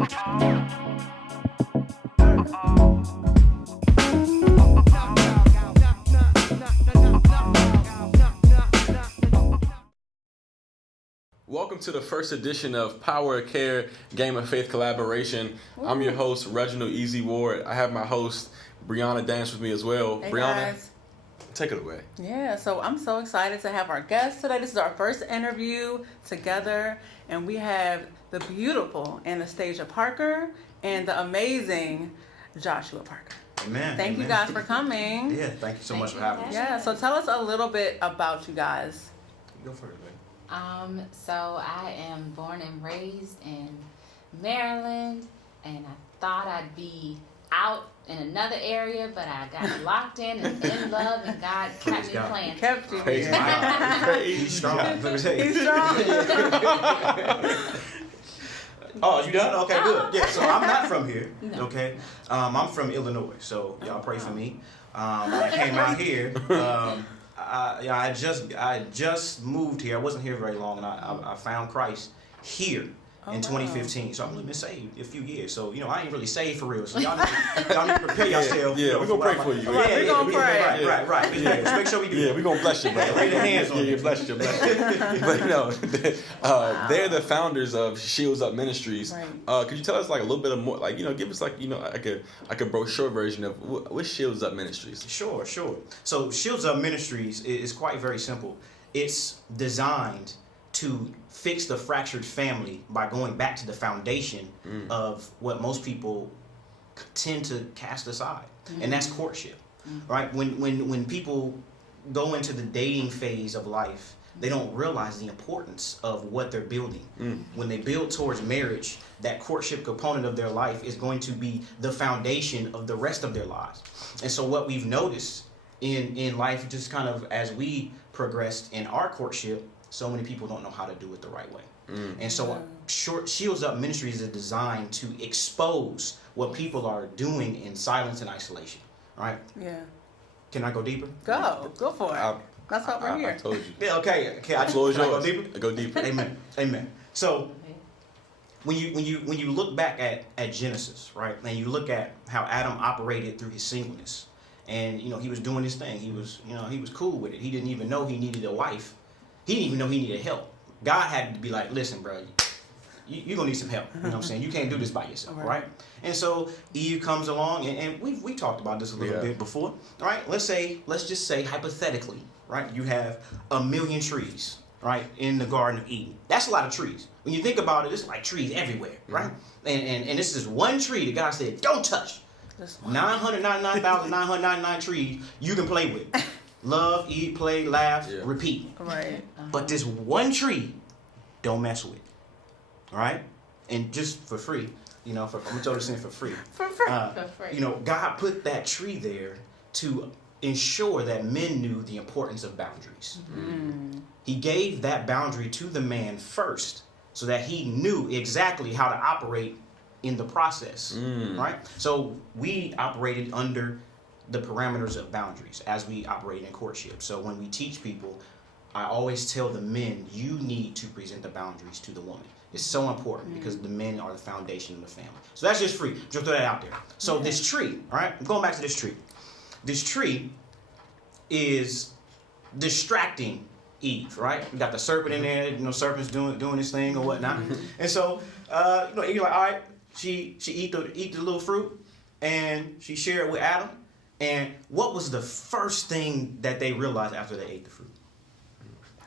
Welcome to the first edition of PowerOfCare Game of Faith collaboration. Ooh. I'm your host, Reginald Easy Ward. I have my host, Brianna Dance, with me as well. Hey Brianna, guys. Take it away. Yeah, so I'm so excited to have our guest today. This is our first interview together, and we have the beautiful Anastasia Parker and the amazing Joshua Parker. Amen. Thank you guys for coming. Yeah, thank you so much for having us. Yeah, so tell us a little bit about you guys. Go for it, baby. So I am born and raised in Maryland, and I thought I'd be out in another area, but I got locked in and in love, and God kept me playing. Kept you. Praise God. He's strong. He's strong. Oh, you done? Okay, good. Yeah, so I'm not from here. No. Okay, I'm from Illinois, so y'all pray for me. When I came out here, I just moved here. I wasn't here very long, and I found Christ here in 2015. So I'm living saved a few years. So I ain't really saved for real. So y'all need to prepare yourself. Yeah, we're gonna pray for you. We're gonna pray. Right. Just make sure we do. Yeah, we're gonna bless you, brother. Lay the hands on you. Yeah, bless you. But they're the founders of Shields Up Ministries. Right. Could you tell us a little bit more, give us like a brochure version of what's Shields Up Ministries? Sure. So Shields Up Ministries is quite very simple. It's designed to fix the fractured family by going back to the foundation of what most people tend to cast aside, and that's courtship. Right? When people go into the dating phase of life, they don't realize the importance of what they're building. When they build towards marriage, that courtship component of their life is going to be the foundation of the rest of their lives. And so what we've noticed in life, just kind of as we progressed in our courtship, so many people don't know how to do it the right way. And so Shields Up Ministries is designed to expose what people are doing in silence and isolation. Right? Yeah. Can I go deeper? Go for it. That's what we're here. I told you. Yeah, okay. The floor is yours. Go deeper? Go deeper. Amen. So when you look back at Genesis, right, and you look at how Adam operated through his singleness, and he was doing his thing. He was cool with it. He didn't even know he needed a wife. He didn't even know he needed help. God had to be like, listen, bro, you're going to need some help. You know what I'm saying? You can't do this by yourself, right? And so Eve comes along, and we talked about this a little bit before, right? Let's just say, hypothetically, right, you have 1,000,000 trees, right, in the Garden of Eden. That's a lot of trees. When you think about it, it's like trees everywhere, right? And this is one tree that God said, don't touch. 999,999 trees you can play with. Love, eat, play, laugh, repeat. Right. But this one tree, don't mess with. All right? And just for free, I'm going to throw this in for free. For free. For free. God put that tree there to ensure that men knew the importance of boundaries. He gave that boundary to the man first so that he knew exactly how to operate in the process. Right? So we operated under the parameters of boundaries as we operate in courtship. So when we teach people, I always tell the men, you need to present the boundaries to the woman. It's so important because the men are the foundation of the family. So that's just free. Just throw that out there. So this tree, all right? I'm going back to this tree. This tree is distracting Eve, right? We got the serpent in there. Serpent's doing his thing or whatnot. And so, Eve's like, all right, she eat the little fruit, and she shared it with Adam. And what was the first thing that they realized after they ate the fruit?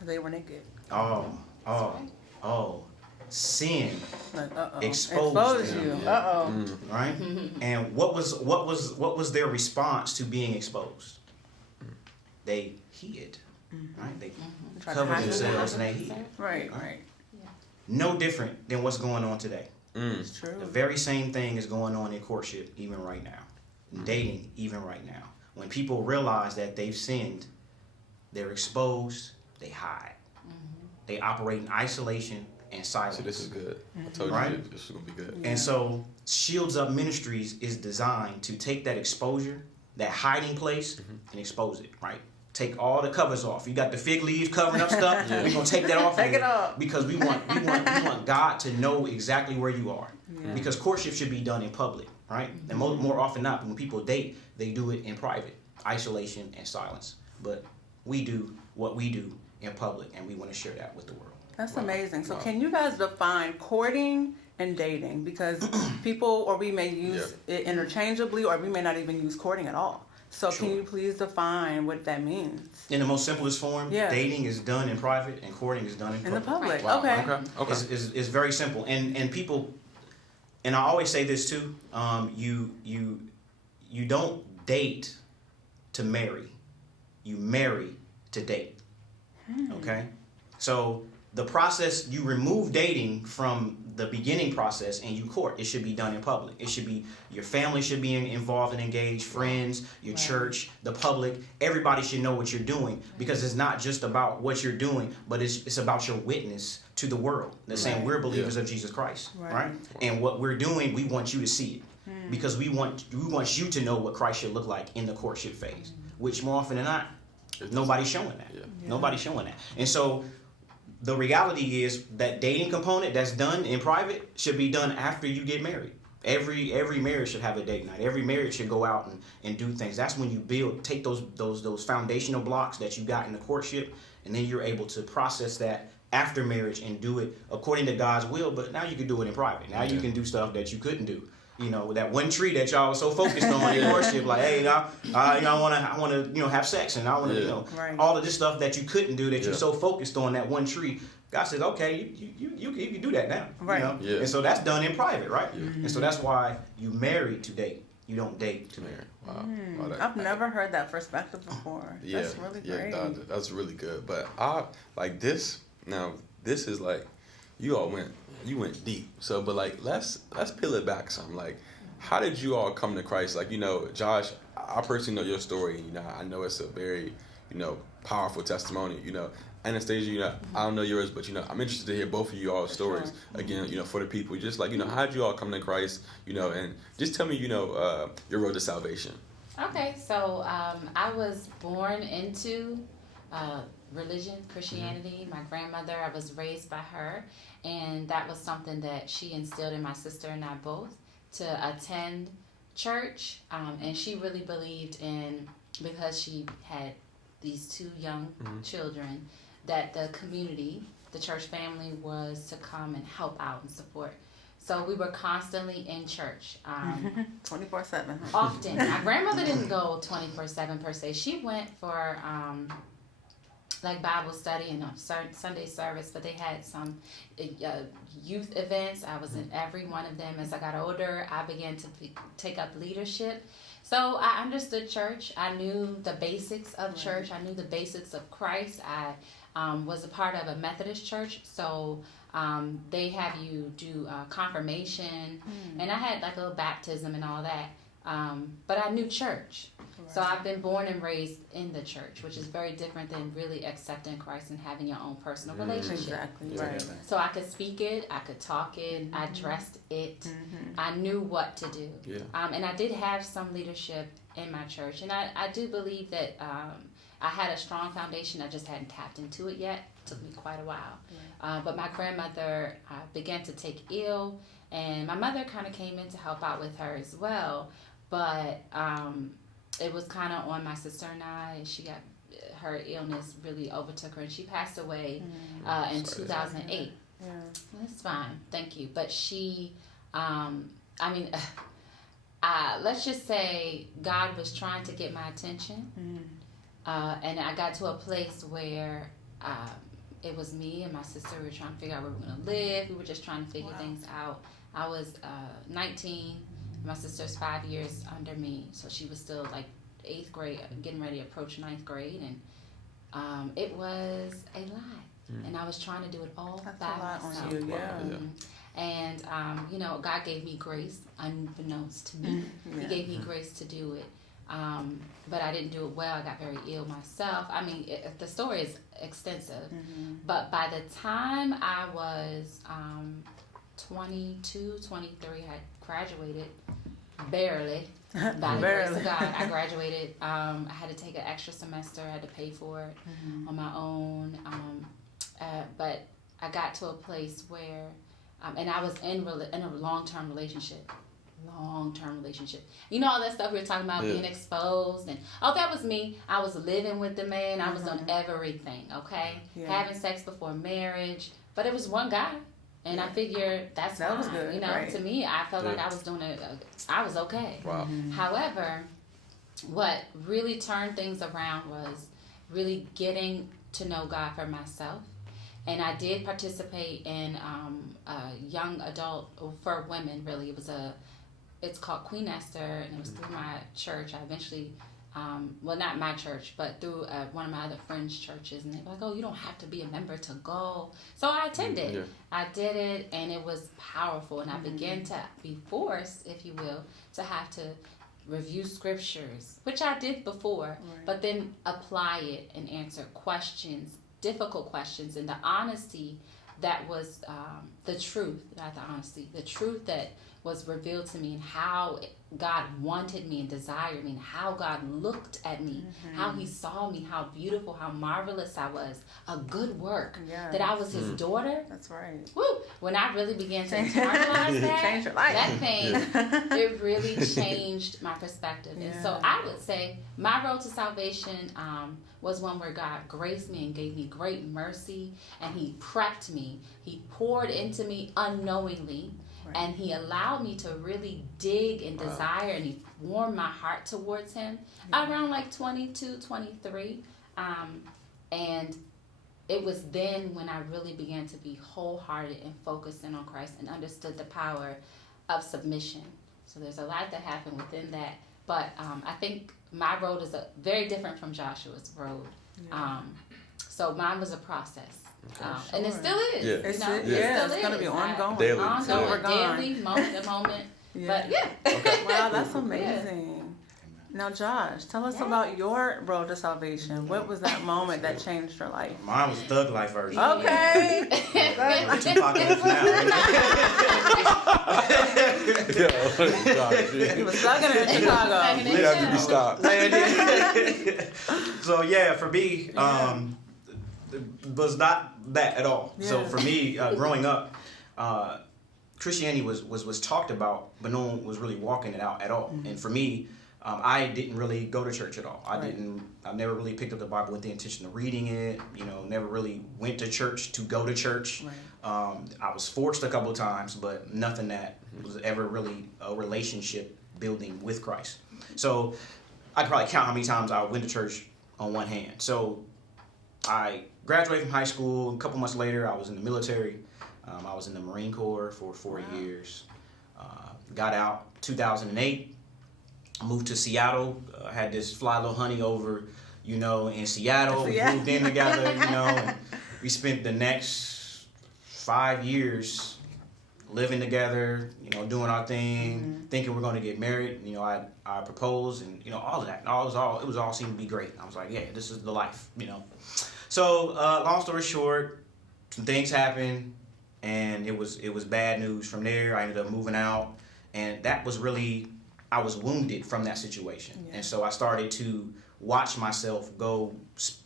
They were naked. Oh. Sin exposed them. you. Right? And what was their response to being exposed? They hid. Right? They covered themselves and they hid. Right. No different than what's going on today. It's true. The very same thing is going on in courtship even right now. Dating even right now. When people realize that they've sinned, they're exposed, they hide. They operate in isolation and silence. So this is good. I told you this is going to be good. And so Shields Up Ministries is designed to take that exposure, that hiding place, and expose it, right? take all the covers off. You got the fig leaves covering up stuff. We're gonna take that off. Take it off. Because we want God to know exactly where you are. Yeah. Because courtship should be done in public, right? And more often not, when people date, they do it in private, isolation and silence. But we do what we do in public, and we want to share that with the world. That's amazing. So can you guys define courting and dating? Because people, or we may use it interchangeably, or we may not even use courting at all. So Sure. can you please define what that means? In the most simplest form, dating is done in private and courting is done in public. In the public, Wow. okay. It's very simple. And people, and I always say this too, you don't date to marry. You marry to date. Okay? So the process, you remove dating from the beginning process and you court. It should be done in public. It should be, your family should be involved and engaged, friends, your church, the public. Everybody should know what you're doing, because it's not just about what you're doing, but it's about your witness to the world. They're saying we're believers of Jesus Christ, right? And what we're doing, we want you to see it, because we want you to know what Christ should look like in the courtship phase, which more often than not, nobody's showing that. Nobody's showing that. And so the reality is that dating component that's done in private should be done after you get married. Every marriage should have a date night. Every marriage should go out and do things. That's when you take those foundational blocks that you got in the courtship, and then you're able to process that after marriage and do it according to God's will. But now you can do it in private. Now you can do stuff that you couldn't do. You know, that one tree that y'all were so focused on in courtship, like, hey, I want to, have sex, and I want to, all of this stuff that you couldn't do, that you're so focused on that one tree. God says, okay, you can do that now. Right. And so that's done in private, right? And so that's why you marry to date. You don't date to marry. Wow. I've never heard that perspective before. That's really great. Yeah, that's really good. But I like this. Now, this is like, you went deep. So, but like, let's peel it back some. Like, how did you all come to Christ? Like, Josh, I personally know your story, and I know it's a very, powerful testimony. Anastasia, I don't know yours, but I'm interested to hear both of you all's stories. Again, for the people, just like, how did you all come to Christ? And just tell me, your road to salvation. Okay, so I was born into religion, Christianity. My grandmother, I was raised by her, and that was something that she instilled in my sister and I both, to attend church. And she really believed in, because she had these two young children, that the community, the church family, was to come and help out and support. So we were constantly in church. 24/7. Often. My grandmother didn't go 24/7 per se. She went for like Bible study and Sunday service, but they had some youth events. I was in every one of them. As I got older, I began to take up leadership. So I understood church. I knew the basics of church. I knew the basics of Christ. I was a part of a Methodist church, so they have you do confirmation, and I had like a little baptism and all that. But I knew church. So I've been born and raised in the church, which is very different than really accepting Christ and having your own personal relationship. Exactly, right. So I could speak it, I could talk it, I dressed it, I knew what to do. Yeah. And I did have some leadership in my church, and I do believe that I had a strong foundation. I just hadn't tapped into it yet. It took me quite a while. But my grandmother began to take ill, and my mother kind of came in to help out with her as well. But it was kind of on my sister and I. She got, her illness really overtook her, and she passed away in 2008. Yeah. That's fine, thank you. But she, let's just say God was trying to get my attention, and I got to a place where it was me and my sister. We were trying to figure out where we were going to live. We were just trying to figure things out. I was 19. My sister's 5 years under me, so she was still like 8th grade, getting ready to approach 9th grade, and it was a lot. And I was trying to do it all by myself. On you, And God gave me grace, unbeknownst to me. He gave me grace to do it, but I didn't do it well. I got very ill myself. I mean, the story is extensive, but by the time I was 22, 23, I graduated. barely. By the grace of God, I graduated. I had to take an extra semester. I had to pay for it on my own. But I got to a place where, and I was in a long-term relationship. You know all that stuff we were talking about, being exposed, and that was me. I was living with the man. I was on everything. Okay, having sex before marriage, but it was one guy. And I figured that was good. You know, to me, I felt like I was doing it. I was okay. Wow. However, what really turned things around was really getting to know God for myself. And I did participate in a young adult for women. Really, it's called Queen Esther, and it was through my church. I eventually. Well, not my church, but through one of my other friends' churches. And they were like, oh, you don't have to be a member to go. So I attended. Yeah. I did it, and it was powerful. And I began to be forced, if you will, to have to review scriptures, which I did before, but then apply it and answer questions, difficult questions, and the honesty that was the truth, not the honesty, the truth that was revealed to me, and how God wanted me and desired me, and how God looked at me, how he saw me, how beautiful, how marvelous I was, a good work, that I was his daughter. That's right. Woo! When I really began to internalize that thing, it really changed my perspective. And so I would say my road to salvation was one where God graced me and gave me great mercy, and he prepped me. He poured into me unknowingly. And he allowed me to really dig and desire, and he warmed my heart towards him around like 22, 23. And it was then when I really began to be wholehearted and focused in on Christ and understood the power of submission. So there's a lot that happened within that. But I think my road is very different from Joshua's road. So mine was a process. And it still is. Yeah. It's going to be ongoing. Daily. Daily, moment to moment. But Wow, that's amazing. Now, Josh, tell us about your road to salvation. What was that moment that changed your life? Mine was Thug Life version. Okay. Tupac life now. He was thugging it in Chicago. We have to be stopped. So for me, was not that at all. So for me, growing up, Christianity was talked about, but no one was really walking it out at all. And for me, I didn't really go to church at all. I never really picked up the Bible with the intention of reading it. Never really went to church to go to church. I was forced a couple of times, but nothing that was ever really a relationship building with Christ. So I could probably count how many times I went to church on one hand. So I graduated from high school. A couple months later, I was in the military. I was in the Marine Corps for 4 years. Got out 2008. I moved to Seattle. Had this fly little honey over, in Seattle. We moved in together, and we spent the next 5 years living together, doing our thing, thinking we're going to get married. I proposed, and all of that. And it was all seemed to be great. I was like, yeah, this is the life, So, long story short, some things happened, and it was bad news from there. I ended up moving out, and that was really, I was wounded from that situation. And so I started to watch myself go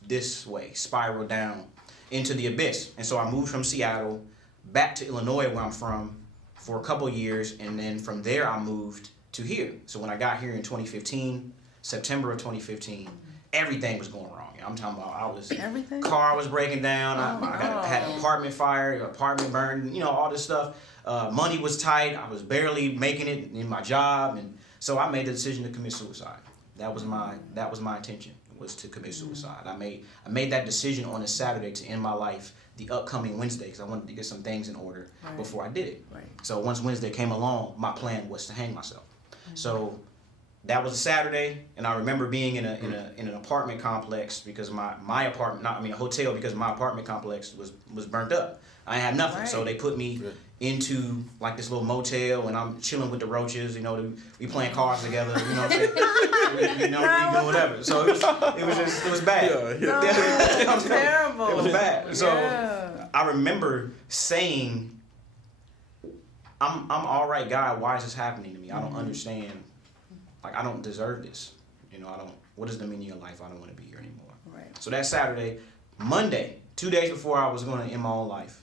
this way, spiral down into the abyss. And so I moved from Seattle back to Illinois, where I'm from, for a couple years, and then from there I moved to here. So when I got here in 2015, September of 2015, everything was going wrong. I'm talking about car was breaking down. I had an apartment fire, apartment burned, all this stuff. Money was tight. I was barely making it in my job, and so I made the decision to commit suicide. That was my intention, was to commit suicide. I made that decision on a Saturday to end my life the upcoming Wednesday, because I wanted to get some things in order before I did it. So once Wednesday came along, my plan was to hang myself. So that was a Saturday, and I remember being in an apartment complex, because my apartment, a hotel, because my apartment complex was burnt up. I had nothing, so they put me into like this little motel, and I'm chilling with the roaches. We playing cards together. We do whatever. So it was bad. It was terrible. It was bad. So I remember saying I'm all right, God. Why is this happening to me? I don't understand. Like, I don't deserve this. You know, I don't. What is the meaning of life? I don't want to be here anymore. Right. So that Saturday, Monday, 2 days before I was going to end my own life,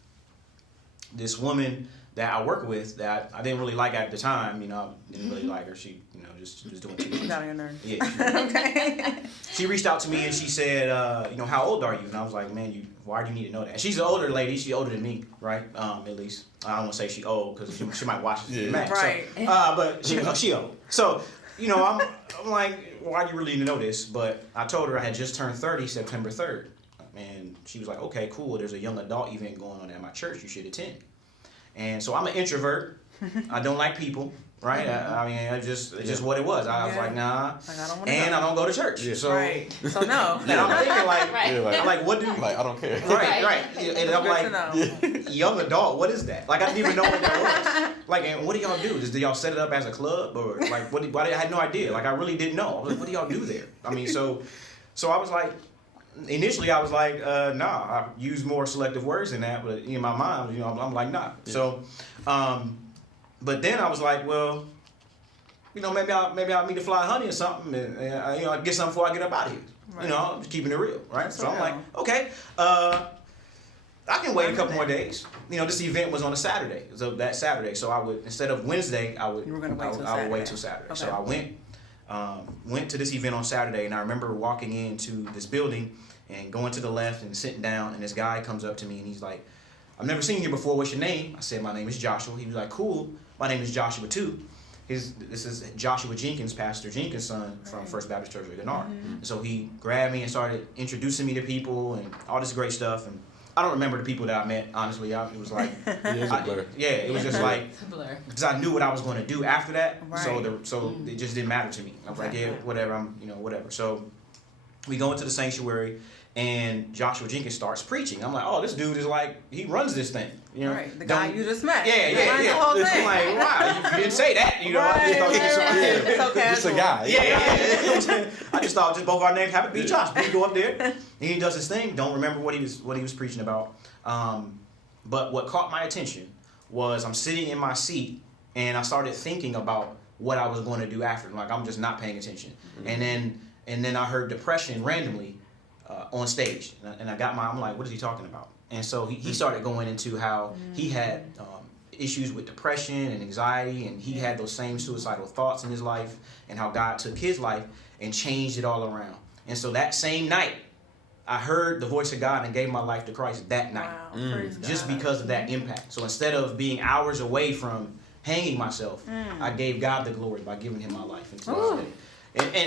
this woman that I work with that I didn't really like at the time, you know, I didn't really like her. She, you know, just was doing too much. Got on your nerves. Yeah. Okay. She reached out to me and she said, you know, how old are you? And I was like, man, why do you need to know that? And she's an older lady. She's older than me, right? At least. I don't want to say she old because she might watch this. Yeah. Right. So, but she old. So, you know, I'm like, why do you really need to know this? But I told her I had just turned 30 September 3rd. And she was like, okay, cool. There's a young adult event going on at my church. You should attend. And so I'm an introvert. I don't like people, right? I mean, it's just what it was. I was like, nah. Like, I don't want to And I don't go to church. Yeah. So, right. So no. and I'm thinking like, Right. I'm like, what do you Like, I don't care. Right. And I'm Good to like, know. young adult, what is that? Like, I didn't even know what that was. Like, and what do y'all do? Do y'all set it up as a club or like why I had no idea. Like, I really didn't know. I was like, what do y'all do there? I mean, so I was like, initially I was like, nah. I use more selective words than that, but in my mind, you know, I'm like, nah. Yeah. So, but then I was like, well, you know, maybe I'll meet a fly honey or something, and you know, I get something before I get up out of here. Right. You know, I'm just keeping it real, right? That's so I'm real. like, okay, I can wait a couple more days. You know, this event was on a Saturday, so that Saturday. So I would, instead of Wednesday, I would wait till Saturday. Okay. So I went to this event on Saturday, and I remember walking into this building and going to the left and sitting down, and this guy comes up to me and he's like, I've never seen you before. What's your name? I said, my name is Joshua. He was like, cool. My name is Joshua too. This is Joshua Jenkins, Pastor Jenkins' son from First Baptist Church of Gannard. And so he grabbed me and started introducing me to people and all this great stuff. And I don't remember the people that I met, honestly. It was like, It's a blur. it was just like, It's a blur. because I knew what I was going to do after that. Right. So it just didn't matter to me. I was like, yeah, whatever. Whatever. So we go into the sanctuary. And Joshua Jenkins starts preaching. I'm like, oh, this dude is like, he runs this thing. You know? Right. The guy you just met. Yeah. The whole thing. I'm like, wow, you didn't say that. You know, I just thought you just Right. So Just a casual. guy. Yeah. I just thought just both our names happen to be Josh. We go up there, and he does his thing. Don't remember what he was preaching about. But what caught my attention was I'm sitting in my seat, and I started thinking about what I was going to do after. Like, I'm just not paying attention. Mm-hmm. And then I heard depression randomly on stage, and I'm like, what is he talking about? And so he started going into how he had issues with depression and anxiety, and he had those same suicidal thoughts in his life, and how God took his life and changed it all around. And so that same night, I heard the voice of God and gave my life to Christ that night. Wow. Praise Just God. because of that impact. So instead of being hours away from hanging myself, I gave God the glory by giving him my life. And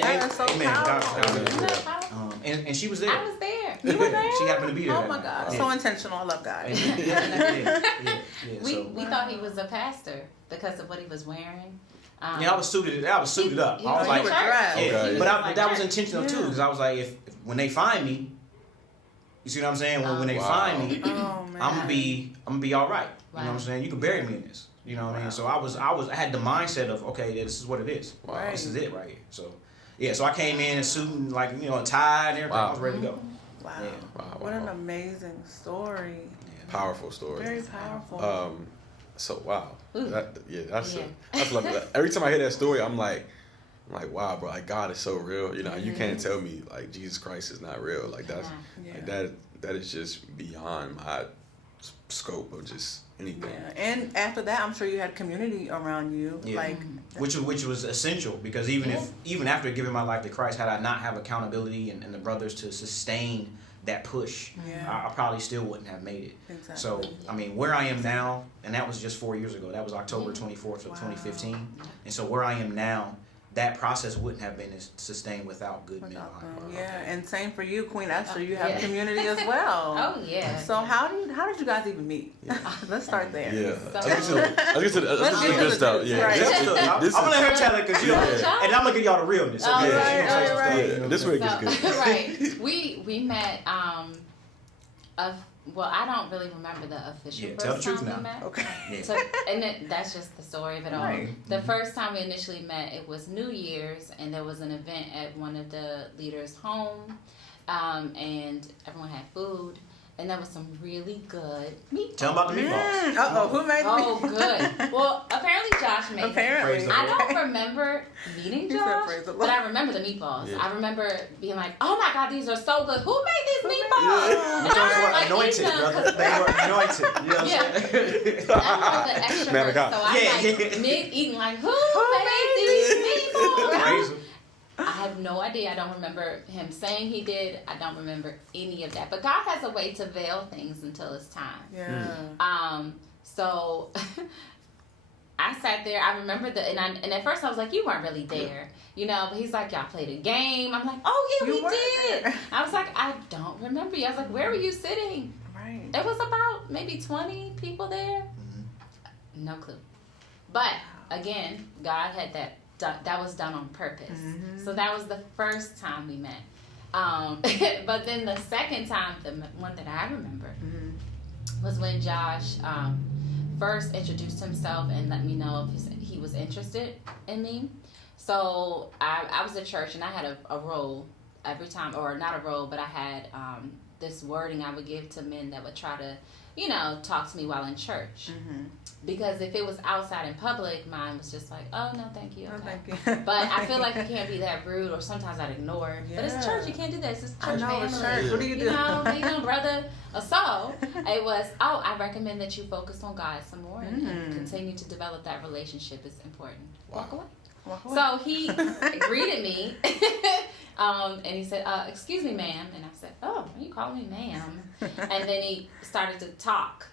That is so amen. powerful. Isn't that powerful? And she was there. I was there. You were there? She happened to be there. Oh that my night. God. Yeah. So intentional. I love God. Yeah. We thought he was a pastor because of what he was wearing. I was suited up. I was You like, were dressed. yeah. Okay. But that was intentional too, because I was like, if when they find me, you see what I'm saying? When they find me, Oh man. I'm gonna be all right. You know what I'm Wow. saying? You can bury me in this. You know what I mean? So I had the mindset of, okay, this is what it is. Wow. This is it right here. So so I came in a suit and like, a tie and everything. Wow. I was ready to go. Wow. Yeah. Wow, What an wow. amazing story. Powerful story. Very powerful. So wow. Ooh. That's Yeah. that's like every time I hear that story, I'm like, wow, bro, like God is so real. You know, you can't tell me like Jesus Christ is not real. Like that's like that is just beyond my scope of just anything. Yeah. And after that, I'm sure you had community around you. Yeah. Like, Which was essential, because even after giving my life to Christ, had I not have accountability and the brothers to sustain that push, I probably still wouldn't have made it. Exactly. So, I mean, where I am now, and that was just 4 years ago. That was October 24th of 2015. And so where I am now, that process wouldn't have been sustained without good men without behind them. me. Yeah. And same for you, Queen Esther. You have Yeah. community as well. Oh yeah. So how did you guys even meet? Let's start there. Yeah. So- Let's get to the Let's get to good the stuff. juice, Yeah. right. I'm gonna let her tell it, because and I'm gonna give y'all the realness. Oh, Okay? right, She gonna say some right, stuff. Yeah, this way gets good. Right. We met well, I don't really remember the official Yeah, tell the first truth time now. we met. Okay. Yeah. So, that's just the story of it all. Right. The first time we initially met, it was New Year's, and there was an event at one of the leaders' home, and everyone had food, and that was some really good meatballs. Tell them about the meatballs. Who made Oh, good. Well, apparently Josh made them. Apparently. Praise the I Lord. don't remember meeting He said, Josh, "Praise the but Lord." I remember the meatballs. Yeah. I remember being like, "Oh my God, these are so good! Who made these meatballs?" The And I joints was were like, anointed, eating them brother. 'cause They were anointed. You know what I'm Yeah. saying? I'm like the extrovert, Man of God. so I'm Yeah. like mid-eating, like, who made these meatballs? Praise him. I have no idea. I don't remember him saying he did. I don't remember any of that. But God has a way to veil things until it's time. Yeah. So I sat there. I remember and at first I was like, you weren't really there, you know. But he's like, y'all played a game. I'm like, oh yeah, You we were did. there. I was like, I don't remember you. I was like, where were you sitting? Right. It was about maybe 20 people there. No clue. But again, God had that was done on purpose. Mm-hmm. So that was the first time we met. But then the second time, the one that I remember, was when Josh first introduced himself and let me know if he was interested in me. So I was at church and I had a role every time, or not a role, but I had this wording I would give to men that would try to, you know, talk to me while in church. Because if it was outside in public, mine was just like, oh, no, thank you. Oh, Okay. thank you. But I feel like you can't be that rude, or sometimes I'd ignore it. But it's Yeah. church, you can't do that. It's just I church know, family. it's church. What do you do? You know, how you doing, brother? So it was, I recommend that you focus on God some more and continue to develop that relationship. Is important. Walk away. Walk away. So he greeted me, and he said, excuse me, ma'am. And I said, oh, you calling me ma'am? And then he started to talk.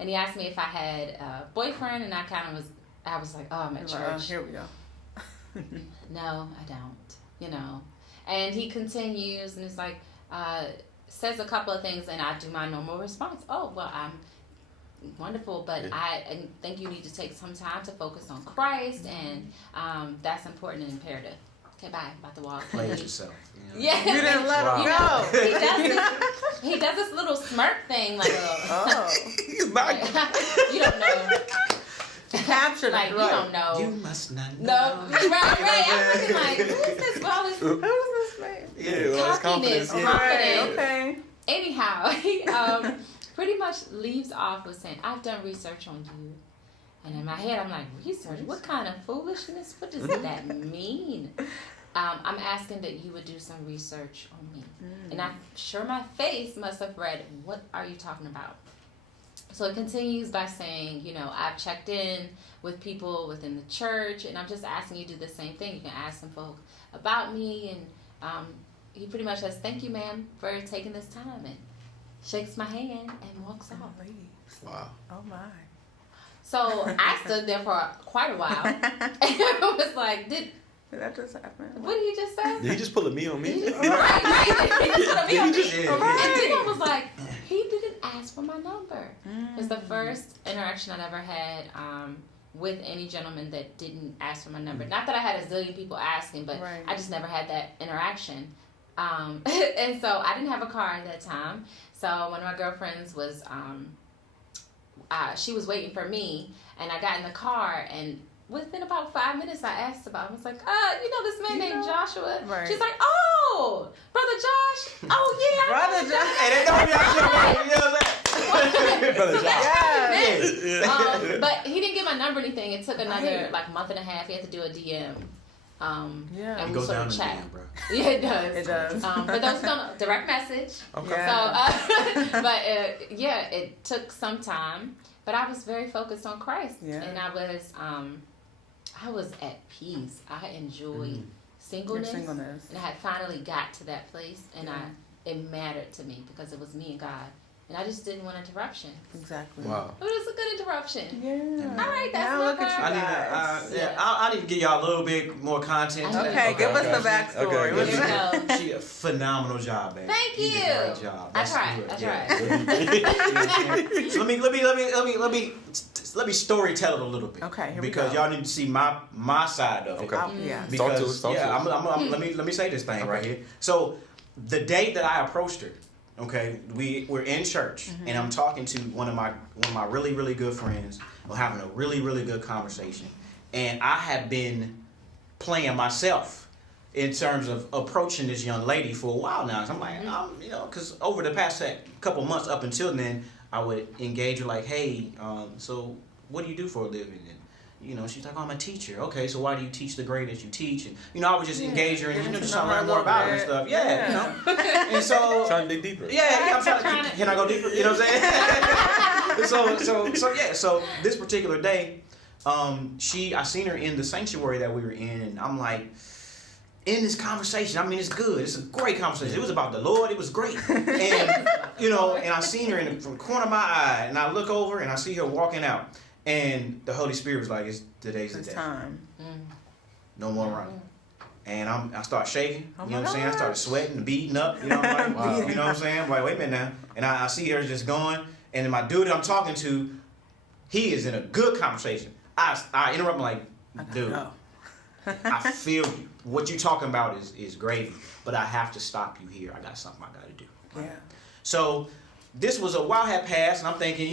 And he asked me if I had a boyfriend, and I was like, oh, I'm at church. Here we go. No, I don't, you know. And he continues, and it's like, says a couple of things, and I do my normal response. Oh, well, I'm wonderful, but I think you need to take some time to focus on Christ, and that's important and imperative. Okay, bye. About to walk. Play with yourself. You know? Yeah. You didn't let him Wow. go. He does this little smirk thing, like, Oh. He's not. you don't know. Captured Like, it. you Right. don't know. You must not know. No, right. I'm looking like, who is this? Well, it's Who's this man? Yeah, well, that's cockiness, confidence. Yeah. confidence. Okay. Anyhow, he pretty much leaves off with saying, I've done research on you. And in my head, I'm like, research? What kind of foolishness? What does that mean? I'm asking that you would do some research on me. And I'm sure my face must have read, what are you talking about? So it continues by saying, you know, I've checked in with people within the church, and I'm just asking you to do the same thing. You can ask some folk about me, and he pretty much says, thank you, ma'am, for taking this time, and shakes my hand and walks off. Wow. Oh my. So I stood there for quite a while, and I was like, Did that just happen? what did he just say? Did he just pull a me on me? Right. He just put a me on me. Yeah. And then I was like, he didn't ask for my number. It's the first interaction I'd ever had with any gentleman that didn't ask for my number. Not that I had a zillion people asking, but Right. I just never had that interaction. And so I didn't have a car at that time. So one of my girlfriends was, she was waiting for me, and I got in the car, and within about 5 minutes, I asked about him. I was like, you know this man named Joshua? Right. She's like, oh, Brother Josh? Oh, yeah. I know Brother Josh. Hey, they know me out here, you know what I'm saying? Brother Josh. Yeah. But he didn't get my number or anything. It took another month and a half. He had to do a DM. Yeah. And It we goes sort down of to chat. DM, bro. Yeah, it does. It does. For those who don't know, direct message. Okay. Yeah. So, but it took some time. But I was very focused on Christ, Yeah. and I was at peace. I enjoyed singleness, Your singleness. and I had finally got to that place, and it mattered to me because it was me and God, and I just didn't want interruption. Exactly. Wow. It was a good interruption. Yeah. All right, that's Now my look at part. you I guys. need to, I need to give y'all a little bit more content. Okay, give us the backstory. Okay, What's Here we that? go. She a phenomenal job, man. Thank You did you. a great job. I That's tried. good. I Yeah. So let me story tell it a little bit. Okay, here we because go. y'all need to see my side of it. Okay. Yeah. Because, Talk to us, talk to us. let me say this thing right here. So the day that I approached her, okay, we're in church, and I'm talking to one of my really, really good friends. We're having a really, really good conversation, and I have been playing myself in terms of approaching this young lady for a while now. 'Cause I'm like, because over the past couple months up until then, I would engage her like, hey, so what do you do for a living? And she's like, oh, I'm a teacher. Okay, so why do you teach the grade that you teach? And I would just engage her and just try to learn more about her and stuff. Yeah. And so trying to dig deeper. Yeah, I'm trying to. Can I go deeper? You know what I'm saying? So this particular day, I seen her in the sanctuary that we were in, and I'm like, in this conversation, I mean, it's good. It's a great conversation. It was about the Lord. It was great. And, and I seen her from the corner of my eye, and I look over, and I see her walking out. And the Holy Spirit was like, today's the day. Time. No more running. And I start shaking. You know what I'm saying? I started sweating, beating up. I'm like, wow. You know what I'm saying? I'm like, wait a minute now. And I see her just going. And then my dude that I'm talking to, he is in a good conversation. I interrupt him like, dude, I feel you. What you talking about is gravy. But I have to stop you here. I got something I got to do. Yeah. So this was a while had passed, and I'm thinking,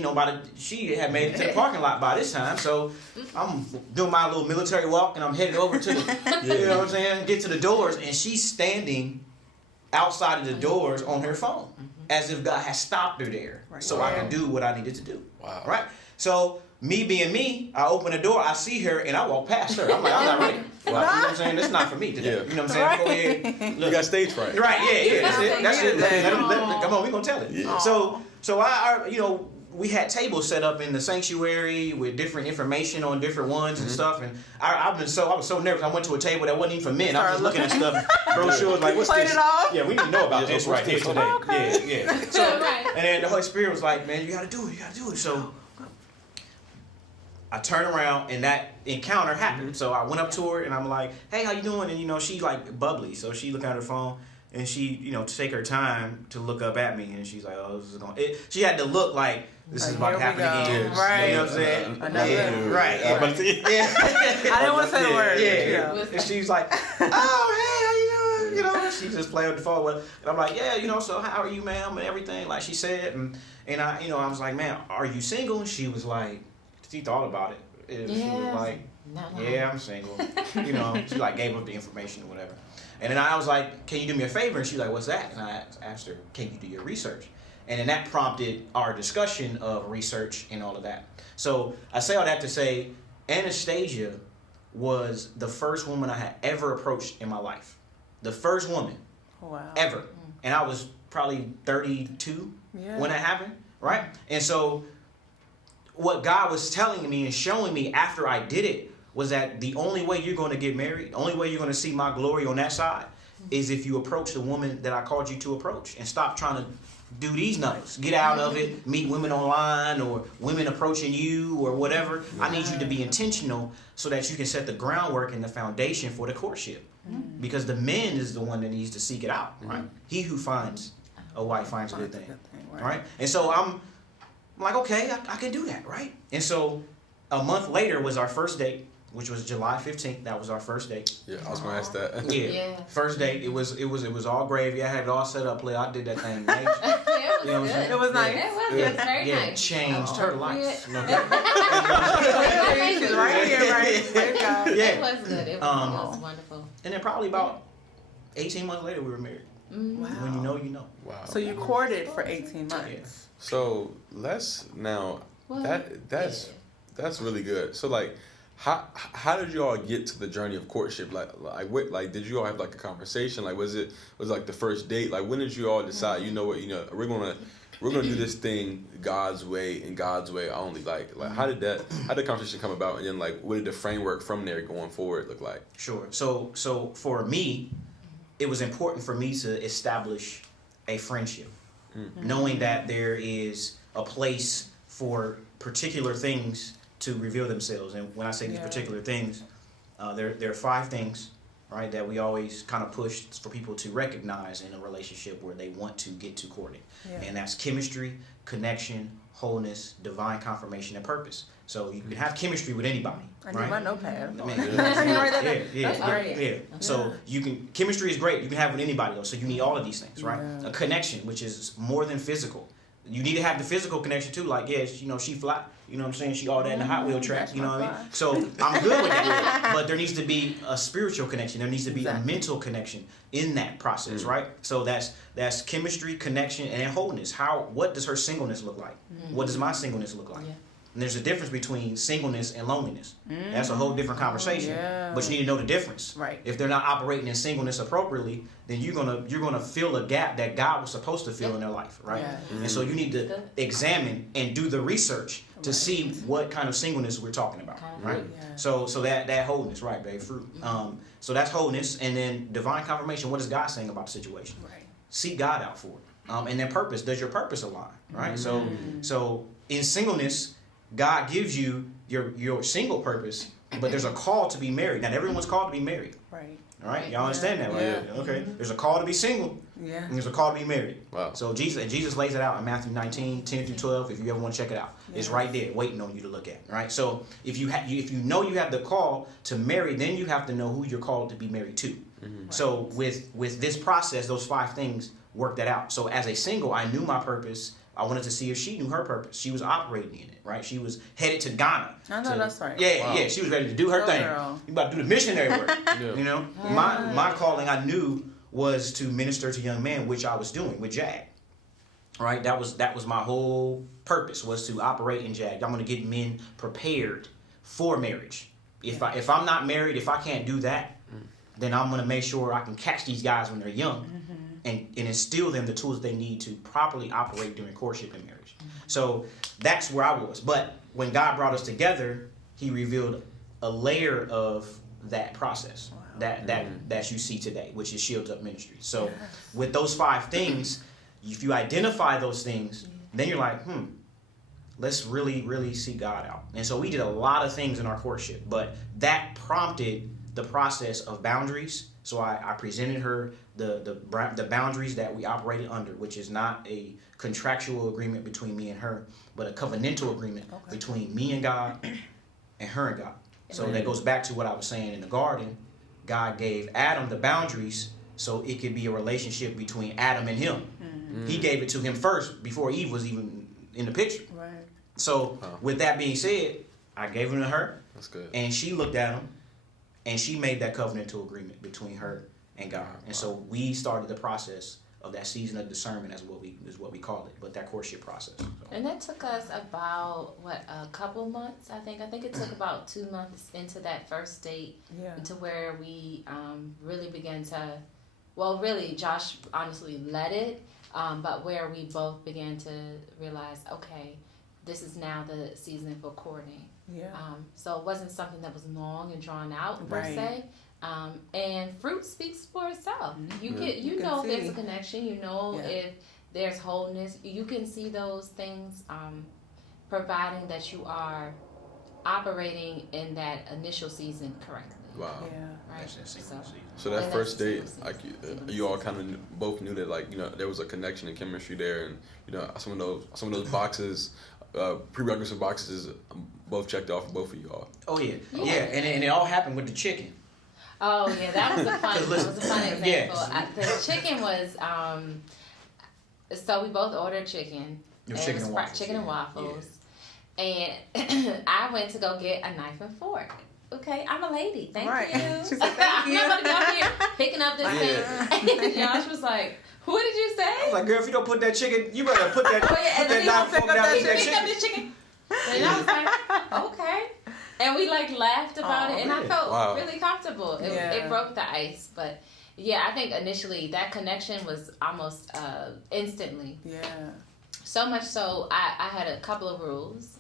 she had made it to the parking lot by this time. So I'm doing my little military walk, and I'm headed over to the, you know what I'm saying, get to the doors, and she's standing outside of the doors on her phone, as if God has stopped her there, so I can do what I needed to do. Wow. Right? So me being me, I open the door, I see her, and I walk past her. I'm like, I'm not ready. Wow. You know what I'm saying? This is not for me today. Yeah. You know what I'm saying? Go ahead. You got stage fright. Right, yeah. That's it. Come on, we're going to tell it. Yeah. So I we had tables set up in the sanctuary with different information on different ones and stuff. And I was so nervous. I went to a table that wasn't even for men. I was just looking at stuff, brochures, like, what's Played this? it off? Yeah, we need to know about this right here today. Okay. Yeah. So, and then the Holy Spirit was like, man, you got to do it. So I turned around and that encounter happened. So I went up to her and I'm like, hey, how you doing? And she like bubbly. So she looked at her phone and she, to take her time to look up at me, and she's like, oh, this is going she had to look like this is about to happen again. Right. You know what I'm saying? Right. I didn't want to say the word. Yeah. And she's like, oh, hey, how you doing? She just played with the phone. And I'm like, yeah, so how are you, ma'am? And everything, like she said. And I was like, man, are you single? And she was like, she thought about it. And she was like, yeah, I'm single. She like gave up the information or whatever. And then I was like, can you do me a favor? And she's like, what's that? And I asked her, can you do your research? And then that prompted our discussion of research and all of that. So I say all that to say, Anastasia was the first woman I had ever approached in my life. The first woman ever. And I was probably 32 when that happened, right? And so what God was telling me and showing me after I did it was that the only way you're going to get married, the only way you're going to see my glory on that side is if you approach the woman that I called you to approach and stop trying to do these numbers. Get out of it, meet women online or women approaching you or whatever. I need you to be intentional so that you can set the groundwork and the foundation for the courtship. Because the man is the one that needs to seek it out, right? He who finds a wife finds a good thing, right? And so I'm like, okay, I can do that, right? And so a month later was our first date, which was July 15th. That was our first date. Yeah, I was gonna ask that. Yeah. First date. It was all gravy. I had it all set up. I did that thing. Nice. It was good. It was nice. It was very nice. Changed her life. She's right here, right? Yeah. It was good. It was wonderful. And then probably about 18 months later, we were married. Wow. When you know, you know. Wow. So you courted for 18 months. Yeah. So let's now that's really good. So like, how did you all get to the journey of courtship? Like did you all have like a conversation? Like was like the first date? Like when did you all decide? You know what? We're gonna do this thing God's way and God's way only. Like how did the conversation come about? And then like what did the framework from there going forward look like? Sure. So for me, it was important for me to establish a friendship, knowing that there is a place for particular things to reveal themselves. And when I say these particular things, there are 5 things, right, that we always kind of push for people to recognize in a relationship where they want to get to courting. Yeah. And that's chemistry, connection, wholeness, divine confirmation, and purpose. So you can have chemistry with anybody. I need my notepad. That's great. Yeah. So chemistry is great. You can have it with anybody else. So you need all of these things, right? A connection, which is more than physical. You need to have the physical connection too. Like, yeah, she fly. You know what I'm saying? She all that in the Hot Wheel track. That's You know my what I mean? fly. So I'm good with that. But there needs to be a spiritual connection. There needs to be a mental connection in that process, right? So that's chemistry, connection, and wholeness. What does her singleness look like? What does my singleness look like? Yeah. And there's a difference between singleness and loneliness. That's a whole different conversation. Yeah. But you need to know the difference. Right. If they're not operating in singleness appropriately, then you're gonna fill a gap that God was supposed to fill in their life, right? Yeah. And so you need to examine and do the research to see what kind of singleness we're talking about, right? Yeah. So that wholeness, right, babe, fruit. So that's wholeness, and then divine confirmation. What is God saying about the situation? Right. Seek God out for it. And then purpose. Does your purpose align, right? So in singleness, God gives you your single purpose, but there's a call to be married. Not everyone's called to be married. Right. All right, y'all understand that, right? Yeah. Okay. There's a call to be single, Yeah. and there's a call to be married. Wow. So Jesus lays it out in Matthew 19, 10 through 12. If you ever want to check it out, it's right there, waiting on you to look at. Right. So if you know you have the call to marry, then you have to know who you're called to be married to. So with this process, those 5 things work that out. So as a single, I knew my purpose. I wanted to see if she knew her purpose. She was operating in it, right? She was headed to Ghana. I know that's right. Yeah, Wow. yeah. She was ready to do her Go thing. girl. You about to do the missionary work. Yeah. You know, my calling, I knew, was to minister to young men, which I was doing with JAG. Right, that was my whole purpose, was to operate in JAG. I'm going to get men prepared for marriage. If I'm not married, if I can't do that, then I'm going to make sure I can catch these guys when they're young. And instill them the tools they need to properly operate during courtship and marriage. So that's where I was. But when God brought us together, He revealed a layer of that process that you see today, which is Shields Up Ministries. So with those 5 things, if you identify those things, then you're like, let's really, really seek God out. And so we did a lot of things in our courtship, but that prompted the process of boundaries. So I presented her the boundaries that we operated under, which is not a contractual agreement between me and her, but a covenantal agreement between me and God and her and God. So that goes back to what I was saying in the garden. God gave Adam the boundaries so it could be a relationship between Adam and him. He gave it to him first before Eve was even in the picture. Right. So with that being said, I gave them to her. That's good. And she looked at him, and she made that covenantal agreement between her and God. And so we started the process of that season of discernment, is what we call it, but that courtship process. So. And that took us about a couple months. I think it took about 2 months into that first date, to where we really began to. Well, really, Josh honestly led it, but where we both began to realize, okay, this is now the season for courting. Yeah. So it wasn't something that was long and drawn out per Right. se. And fruit speaks for itself. You You can know if there's see. a connection. You know if there's wholeness. You can see those things, providing that you are operating in that initial season correctly. Wow. Yeah. Right. That's that single season. So that And first that's date, the like season. you all kind of both knew that, like, there was a connection and chemistry there, and some of those boxes, prerequisite boxes, both checked off for both of y'all. Oh yeah, Yeah. and it all happened with the chicken. Oh yeah, that was a fun. That was a fun example. Yeah. The chicken was. So we both ordered chicken. It was and chicken it and was waffles, Chicken and yeah. waffles. And I went to go get a knife and fork. Okay, I'm a lady. Thank Right. you. She said, "Thank you." I'm not gonna go here picking up this thing. And Josh was like, "What did you I was say?" like, girl, if you don't put that chicken, you better put that Oh, yeah, and put then that knife he fork down picked in that Pick up chicken. this chicken. And I was like, okay. And we like laughed about it, and I felt Wow. really comfortable. Yeah. It broke the ice, but yeah, I think initially that connection was almost instantly. Yeah. So much so, I had a couple of rules.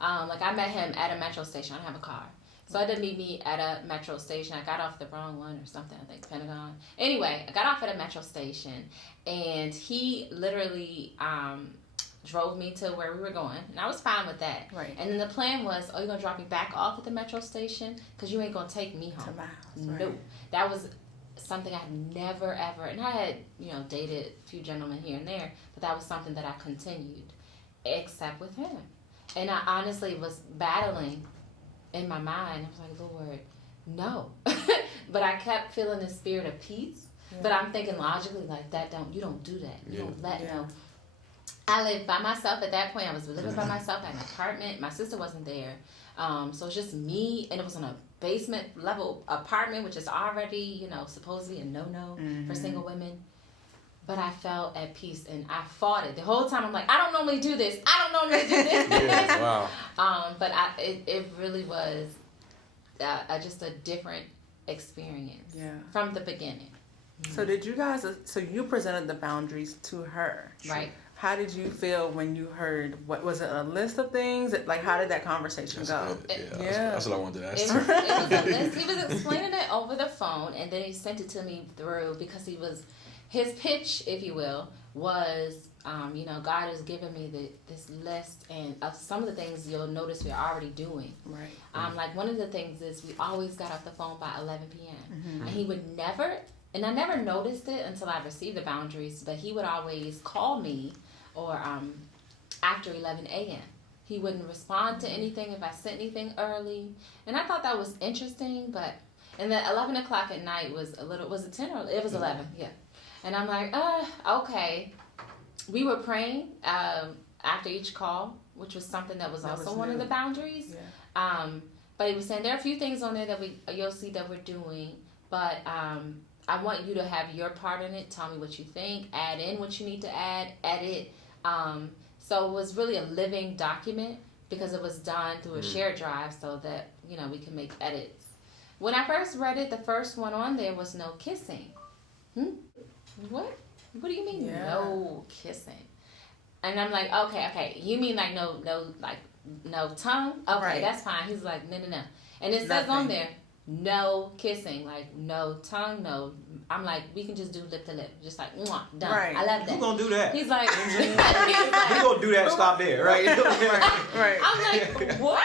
Like I met him at a metro station. I don't have a car. So I did meet me at a metro station. I got off the wrong one or something, I think, Pentagon. Anyway, I got off at a metro station, and he literally drove me to where we were going, and I was fine with that. Right. And then the plan was, oh, you're going to drop me back off at the metro station? Because you ain't going to take me home. To my house. No. Right. That was something I never, ever, and I had, dated a few gentlemen here and there, but that was something that I continued, except with him. And I honestly was battling in my mind. I was like, Lord, no. But I kept feeling the spirit of peace. Yeah. But I'm thinking logically, like, you don't do that. You don't let Yeah. no. I lived by myself at that point. I was living by myself. I had an apartment. My sister wasn't there. So it's just me, and it was on a basement level apartment, which is already, supposedly a no-no for single women. But I felt at peace, and I fought it. The whole time I'm like, I don't normally do this. Yeah, wow. But it really was just a different experience from the beginning. So did you guys, so you presented the boundaries to her. Right. How did you feel when you heard, what was it, a list of things? Like, how did that conversation go? That's what I wanted to ask. It was a list. He was explaining it over the phone, and then he sent it to me through, because his pitch, if you will, was, God has given me this list, and of some of the things you'll notice we're already doing. Right. Like one of the things is we always got off the phone by 11 p.m. And he would never, and I never noticed it until I received the boundaries, but he would always call me or after 11 a.m. He wouldn't respond to anything if I sent anything early. And I thought that was interesting, and then 11 o'clock at night was it 10 or, it was 11, yeah. And I'm like, okay. We were praying after each call, which was something that was also one of the boundaries. Yeah. But he was saying there are a few things on there that you'll see that we're doing, but I want you to have your part in it. Tell me what you think. Add in what you need to add. Edit. So it was really a living document because it was done through a shared drive, so that we can make edits. When I first read it, the first one on there was no kissing. What? What do you mean no kissing? And I'm like, okay. You mean like no tongue? Okay, right. That's fine. He's like, no. And it says on there, no kissing, like no tongue, no. I'm like, we can just do lip to lip, just like mwah, done. Right. I love that. Who gonna do that? He's like, Who gonna do that? Stop there, right? Right. I'm like, what?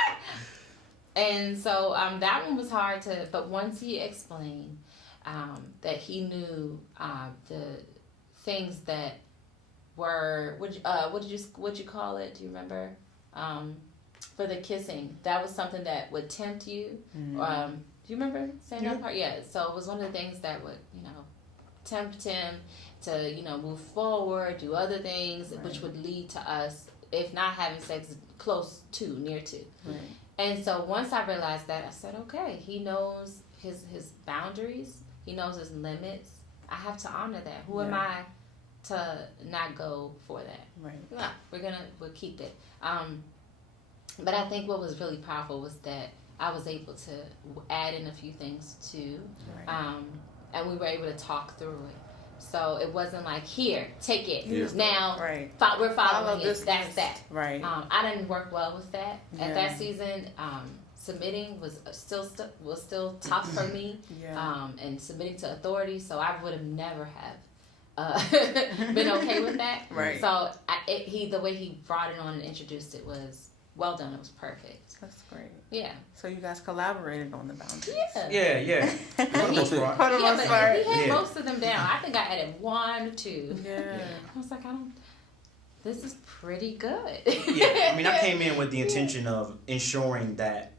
And so that one was hard but once he explained that he knew the things that were what you call it? Do you remember? For the kissing, that was something that would tempt you. Do you remember saying that part? Yeah. So it was one of the things that would tempt him to move forward, do other things, which would lead to us, if not having sex, near to. Right. And so once I realized that, I said, okay, he knows his boundaries. He knows his limits. I have to honor that. Who am I to not go for that? Right. Yeah, we'll keep it. But I think what was really powerful was that I was able to add in a few things too. Right. And we were able to talk through it. So it wasn't like, here, take it. Yeah. Now, right. We're following this it. That's list. that. Right. I didn't work well with that. Yeah. At that season, submitting was still tough for me. Yeah. And submitting to authority, so I would have never have been okay with that. Right. So the way he brought it on and introduced it was well done. It was perfect. That's great. Yeah. So you guys collaborated on the boundaries. Yeah. Put them on spot. But he had most of them down. I think I added 1 or 2. Yeah. I was like, this is pretty good. Yeah, I mean, I came in with the intention of ensuring that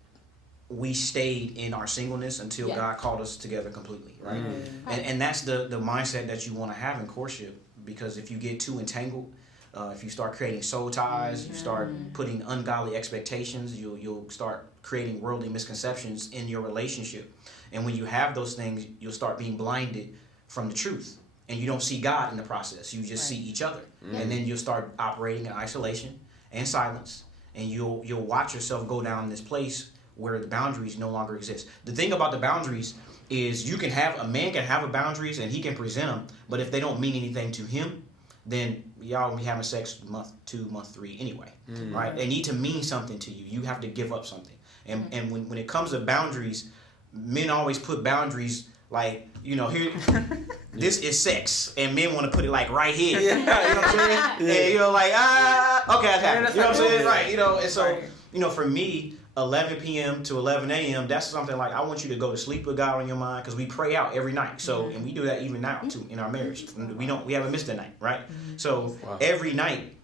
we stayed in our singleness until God called us together completely, right? And that's the mindset that you want to have in courtship, because if you get too entangled, if you start creating soul ties, you start putting ungodly expectations, you'll start creating worldly misconceptions in your relationship. And when you have those things, you'll start being blinded from the truth. And you don't see God in the process. You just see each other. And then you'll start operating in isolation and silence. And you'll watch yourself go down this place where the boundaries no longer exist. The thing about the boundaries is a man can have a boundaries and he can present them, but if they don't mean anything to him, then y'all will be having sex month 2, month 3 anyway, right? They need to mean something to you. You have to give up something. And when it comes to boundaries, men always put boundaries like, here, this is sex, and men want to put it like right here. Yeah, you know what I'm saying? And like, okay, that's happening. You know what I'm saying? Right, and so, for me, 11 p.m. to 11 a.m., that's something like, I want you to go to sleep with God on your mind, because we pray out every night. So, and we do that even now too in our marriage. We haven't missed a night, right? So every night,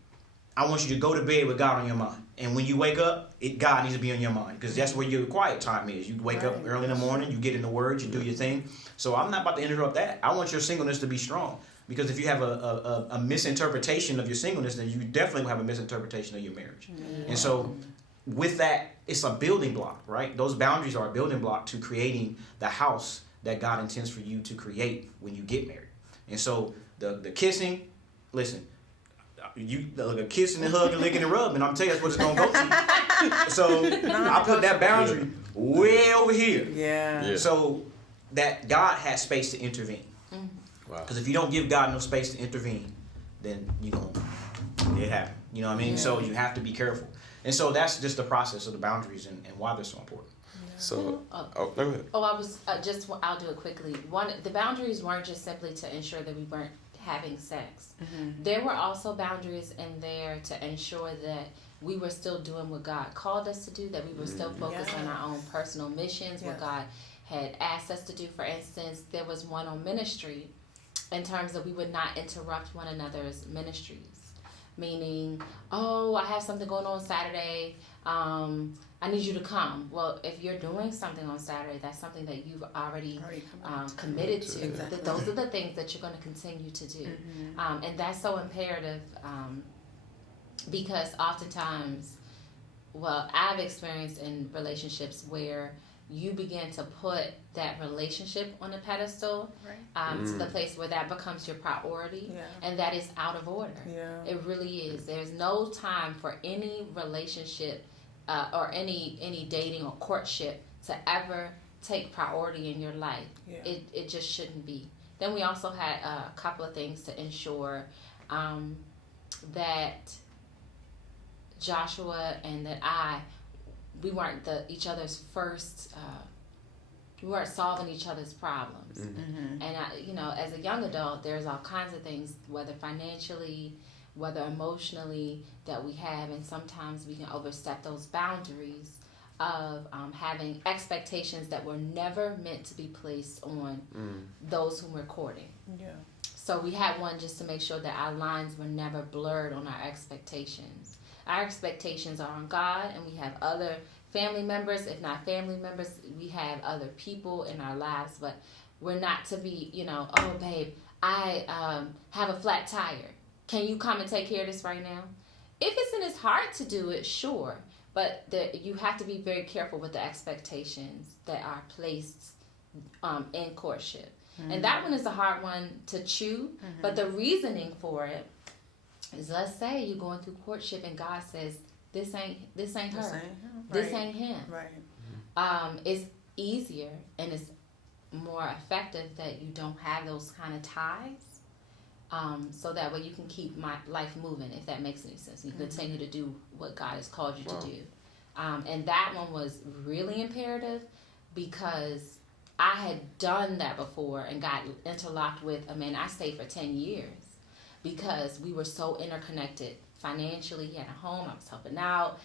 I want you to go to bed with God on your mind. And when you wake up, God needs to be on your mind, because that's where your quiet time is. You wake up early in the morning, you get in the Word, you do your thing. So I'm not about to interrupt that. I want your singleness to be strong. Because if you have a misinterpretation of your singleness, then you definitely will have a misinterpretation of your marriage. And so with that, it's a building block, right? Those boundaries are a building block to creating the house that God intends for you to create when you get married. And so the kissing, listen, a kissing and hugging, licking and rubbing, I'm telling you, that's what it's going to go to. So I put that boundary way over here. Yeah. So that God has space to intervene. Wow. Because if you don't give God no space to intervene, then it happen. You know what I mean? So you have to be careful. And so that's just the process of the boundaries and why they're so important. So, go ahead. I'll do it quickly. The boundaries weren't just simply to ensure that we weren't having sex. There were also boundaries in there to ensure that we were still doing what God called us to do, that we were still focused on our own personal missions, what God had asked us to do. For instance, there was one on ministry in terms of we would not interrupt one another's ministries. Meaning, I have something going on Saturday. I need you to come. Well, if you're doing something on Saturday, that's something that you've already committed to. Exactly. Those are the things that you're going to continue to do. And that's so imperative because oftentimes, I've experienced in relationships where you begin to put that relationship on a pedestal to the place where that becomes your priority, and that is out of order. It really is. There's no time for any relationship or any dating or courtship to ever take priority in your life. It just shouldn't be. Then we also had a couple of things to ensure that Joshua and that we weren't each other's first. We weren't solving each other's problems. And as a young adult, there's all kinds of things, whether financially, whether emotionally, that we have, and sometimes we can overstep those boundaries of having expectations that were never meant to be placed on those whom we're courting. So we had one just to make sure that our lines were never blurred on our expectations. Our expectations are on God, and we have other family members. If not family members, we have other people in our lives, but we're not to be, oh, babe, I have a flat tire. Can you come and take care of this right now? If it's in his heart to do it, sure. But you have to be very careful with the expectations that are placed in courtship. And that one is a hard one to chew, but the reasoning for it is, let's say you're going through courtship and God says, this ain't her. This ain't him. It's easier and it's more effective that you don't have those kind of ties. So that way you can keep my life moving, if that makes any sense. You continue to do what God has called you to do. And that one was really imperative because I had done that before and got interlocked with a man I stayed for 10 years because we were so interconnected. Financially, he had a home, I was helping out.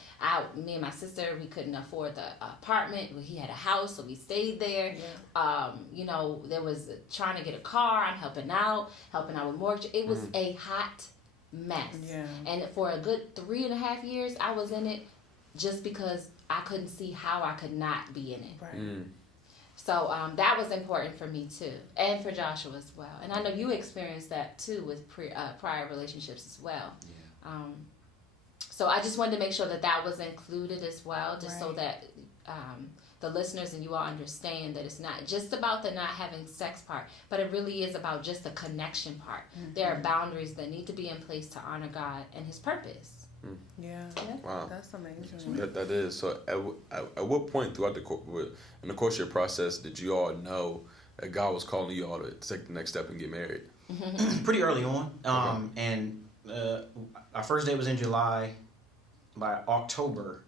Me and my sister, we couldn't afford the apartment. He had a house, so we stayed there. There was trying to get a car, I'm helping out with mortgage. It was a hot mess. And for a good 3.5 years, I was in it just because I couldn't see how I could not be in it. So that was important for me too, and for Joshua as well. And I know you experienced that too with prior relationships as well. So I just wanted to make sure that was included as well, just so that the listeners and you all understand that it's not just about the not having sex part, but it really is about just the connection part. There are boundaries that need to be in place to honor God and his purpose. Wow, that's amazing. That is. So at what point throughout in the courtship process did you all know that God was calling you all to take the next step and get married? Pretty early on. And our first day was in July. By October,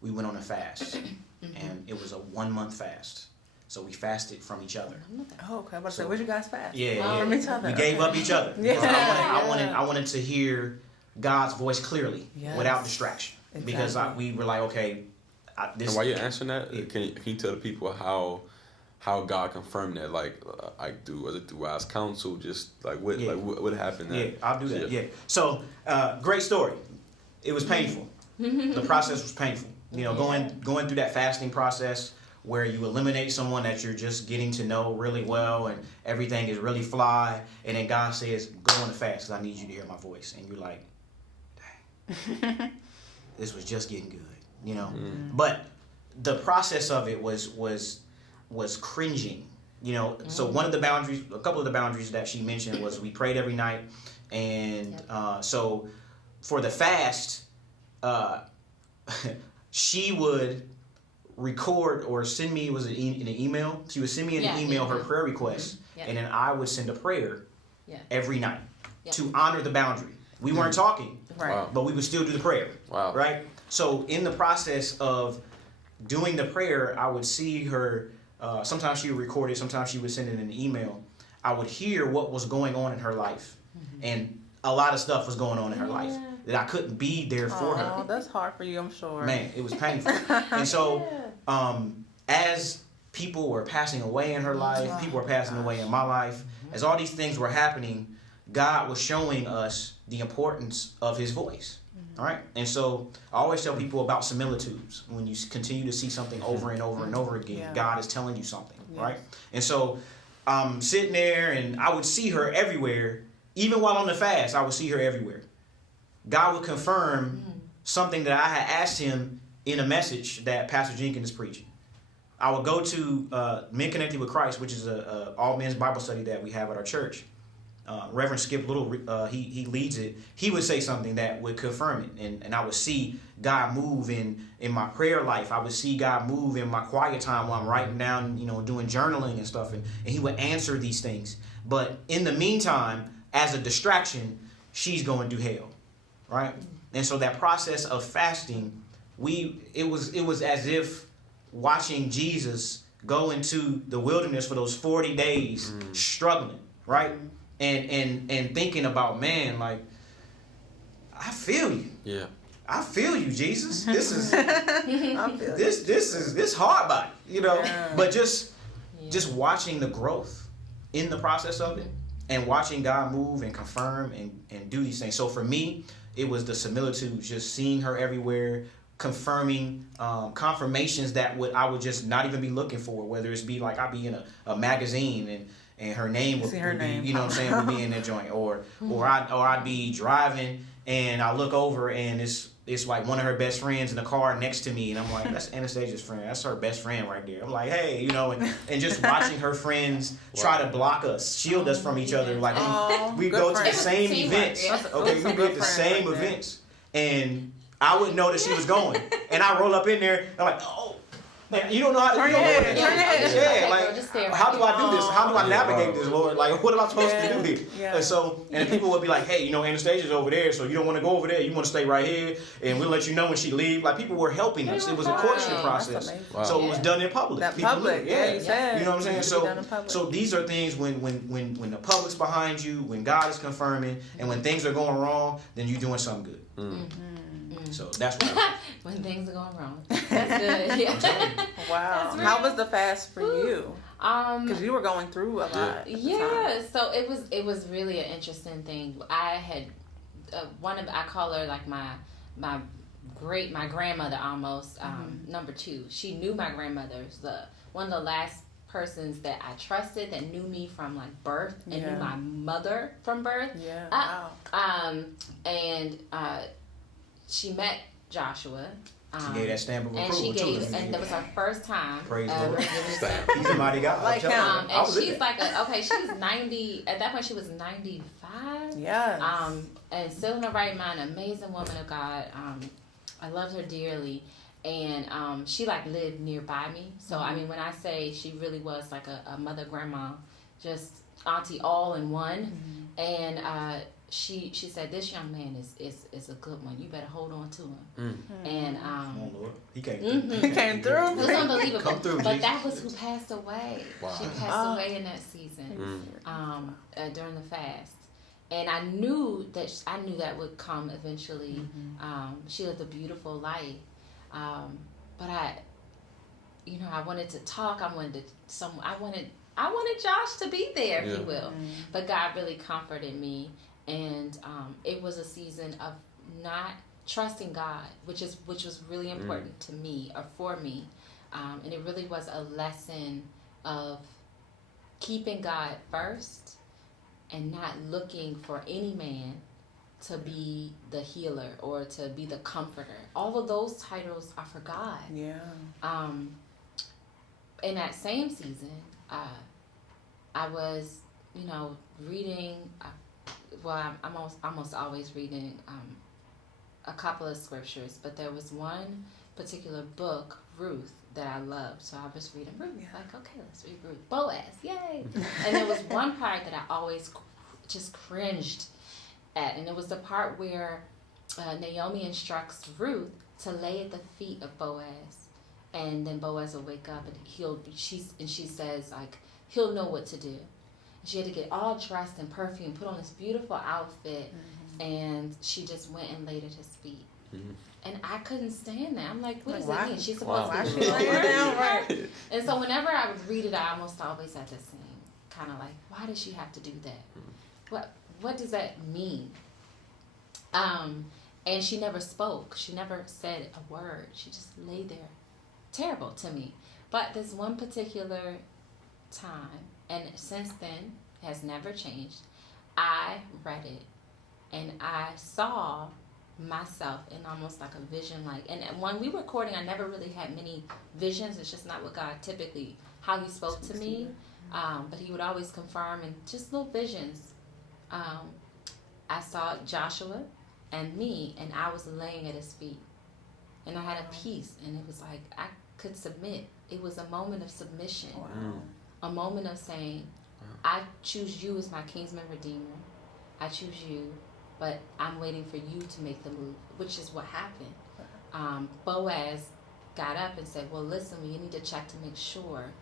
we went on a fast, and it was a 1-month fast. So we fasted from each other. Oh, okay. I was about to say, where'd you guys fast? From each other. We gave up each other. I wanted to hear God's voice clearly, without distraction, because we were like, okay. And while you're answering that, can you tell the people how God confirmed that? Was it through wise counsel? Just what happened? I'll do that. So great story. It was painful. The process was painful. Going through that fasting process where you eliminate someone that you're just getting to know really well and everything is really fly, and then God says, go on the fast because I need you to hear my voice. And you're like, dang, this was just getting good, you know? But the process of it was cringing, you know? So one of the boundaries, a couple of the boundaries that she mentioned was we prayed every night. And so for the fast, she would record or send me, in an email. She would send me in an email her prayer request, and then I would send a prayer every night to honor the boundary. We weren't talking, but we would still do the prayer. Right? So in the process of doing the prayer, I would see her, sometimes she would record it, sometimes she would send it in an email. I would hear what was going on in her life. And a lot of stuff was going on in her life that I couldn't be there for her. Oh, that's hard for you, I'm sure. Man, it was painful. And so, as people were passing away in her life, people were passing away in my life, as all these things were happening, God was showing us the importance of his voice. All right? And so, I always tell people about similitudes. When you continue to see something over and over and over again, God is telling you something, right? And so, I'm sitting there, and I would see her everywhere. Even while on the fast, I would see her everywhere. God would confirm something that I had asked him in a message that Pastor Jenkins is preaching. I would go to Men Connected with Christ, which is a all men's Bible study that we have at our church. Reverend Skip Little, he leads it. He would say something that would confirm it, and I would see God move in my prayer life. I would see God move in my quiet time while I'm writing down, doing journaling and stuff, and he would answer these things. But in the meantime, as a distraction, she's going through hell, right? And so that process of fasting, it was as if watching Jesus go into the wilderness for those 40 days, struggling, right? And thinking about, man, like, I feel you. Yeah. I feel you, Jesus. This is this hard body, But just watching the growth in the process of it. And watching God move and confirm and do these things. So for me, it was the similitudes, just seeing her everywhere, confirming confirmations that I would just not even be looking for. Whether it's be like I'd be in a magazine and her name would be, would be in that joint, or I'd be driving and I look over and it's like one of her best friends in the car next to me, and I'm like, that's Anastasia's friend. That's her best friend right there. I'm like, hey, and just watching her friends try to block us, shield us from each other. Like we go to the same events. Okay, we be at the same events, and I wouldn't know that she was going, and I roll up in there. And I'm like, oh. Man, you don't know how to do it. Yeah, like, how do I do this? How do I navigate this, Lord? Like, what am I supposed to do here? Yeah. And people would be like, hey, Anastasia's over there, so you don't want to go over there. You want to stay right here, and we'll let you know when she leaves. Like, people were helping us. It was a courtship process. Wow. So it was done in public. That people public, you said. You know what I'm saying? So these are things when the public's behind you, when God is confirming, and when things are going wrong, then you're doing something good. So that's what when things are going wrong. That's good. Yeah. Wow. How was the fast for you? Because you were going through a lot. Yeah. So it was really an interesting thing. I had I call her like my grandmother almost. Number 2. She knew my grandmother's one of the last persons that I trusted that knew me from like birth and knew my mother from birth. Yeah. Wow. And she met Joshua. She gave that stamp of approval too. And that was her first time. Praise the Lord. He's a mighty God. Like him. And she's like she was 90. At that point, she was 95. Yeah. And still in her right mind, amazing woman of God. I loved her dearly, and she like lived nearby me. So I mean, when I say she really was like a mother, grandma, just auntie all in one, and she said, this young man is a good one. You better hold on to him. And oh Lord, he came through. He came through. It was unbelievable. Come through, but Jesus. that was who passed away. Wow. She passed away in that season during the fast. And I knew that would come eventually. She lived a beautiful life. But I wanted to talk. I wanted Josh to be there, if you will. But God really comforted me. And it was a season of not trusting God, which was really important to me or for me. And it really was a lesson of keeping God first and not looking for any man to be the healer or to be the comforter. All of those titles are for God. Yeah. In that same season, I was, reading. I'm almost always reading a couple of scriptures, but there was one particular book, Ruth, that I loved. So I was reading Ruth. Yeah. Like, okay, let's read Ruth. Boaz, yay! And there was one part that I always just cringed at, and it was the part where Naomi instructs Ruth to lay at the feet of Boaz, and then Boaz will wake up and she says, like, he'll know what to do. And she had to get all dressed and perfumed, put on this beautiful outfit, and she just went and laid at his feet. And I couldn't stand that. I'm like, what does that mean? She's supposed to be laying down, right? And so whenever I would read it, I almost always had the same kind of like, why does she have to do that? What does that mean? And she never spoke. She never said a word. She just lay there. Terrible to me. But this one particular time, and since then, has never changed, I read it, and I saw myself in almost like a vision, like, and when we were recording, I never really had many visions. It's just not what God typically, how he spoke to me, but he would always confirm, and just little visions. I saw Joshua and me, and I was laying at his feet, and I had a peace, and it was like I could submit. It was a moment of submission. A moment of saying, I choose you as my kinsman redeemer. I choose you, but I'm waiting for you to make the move, which is what happened. Boaz got up and said, well, listen, you need to check to make sure.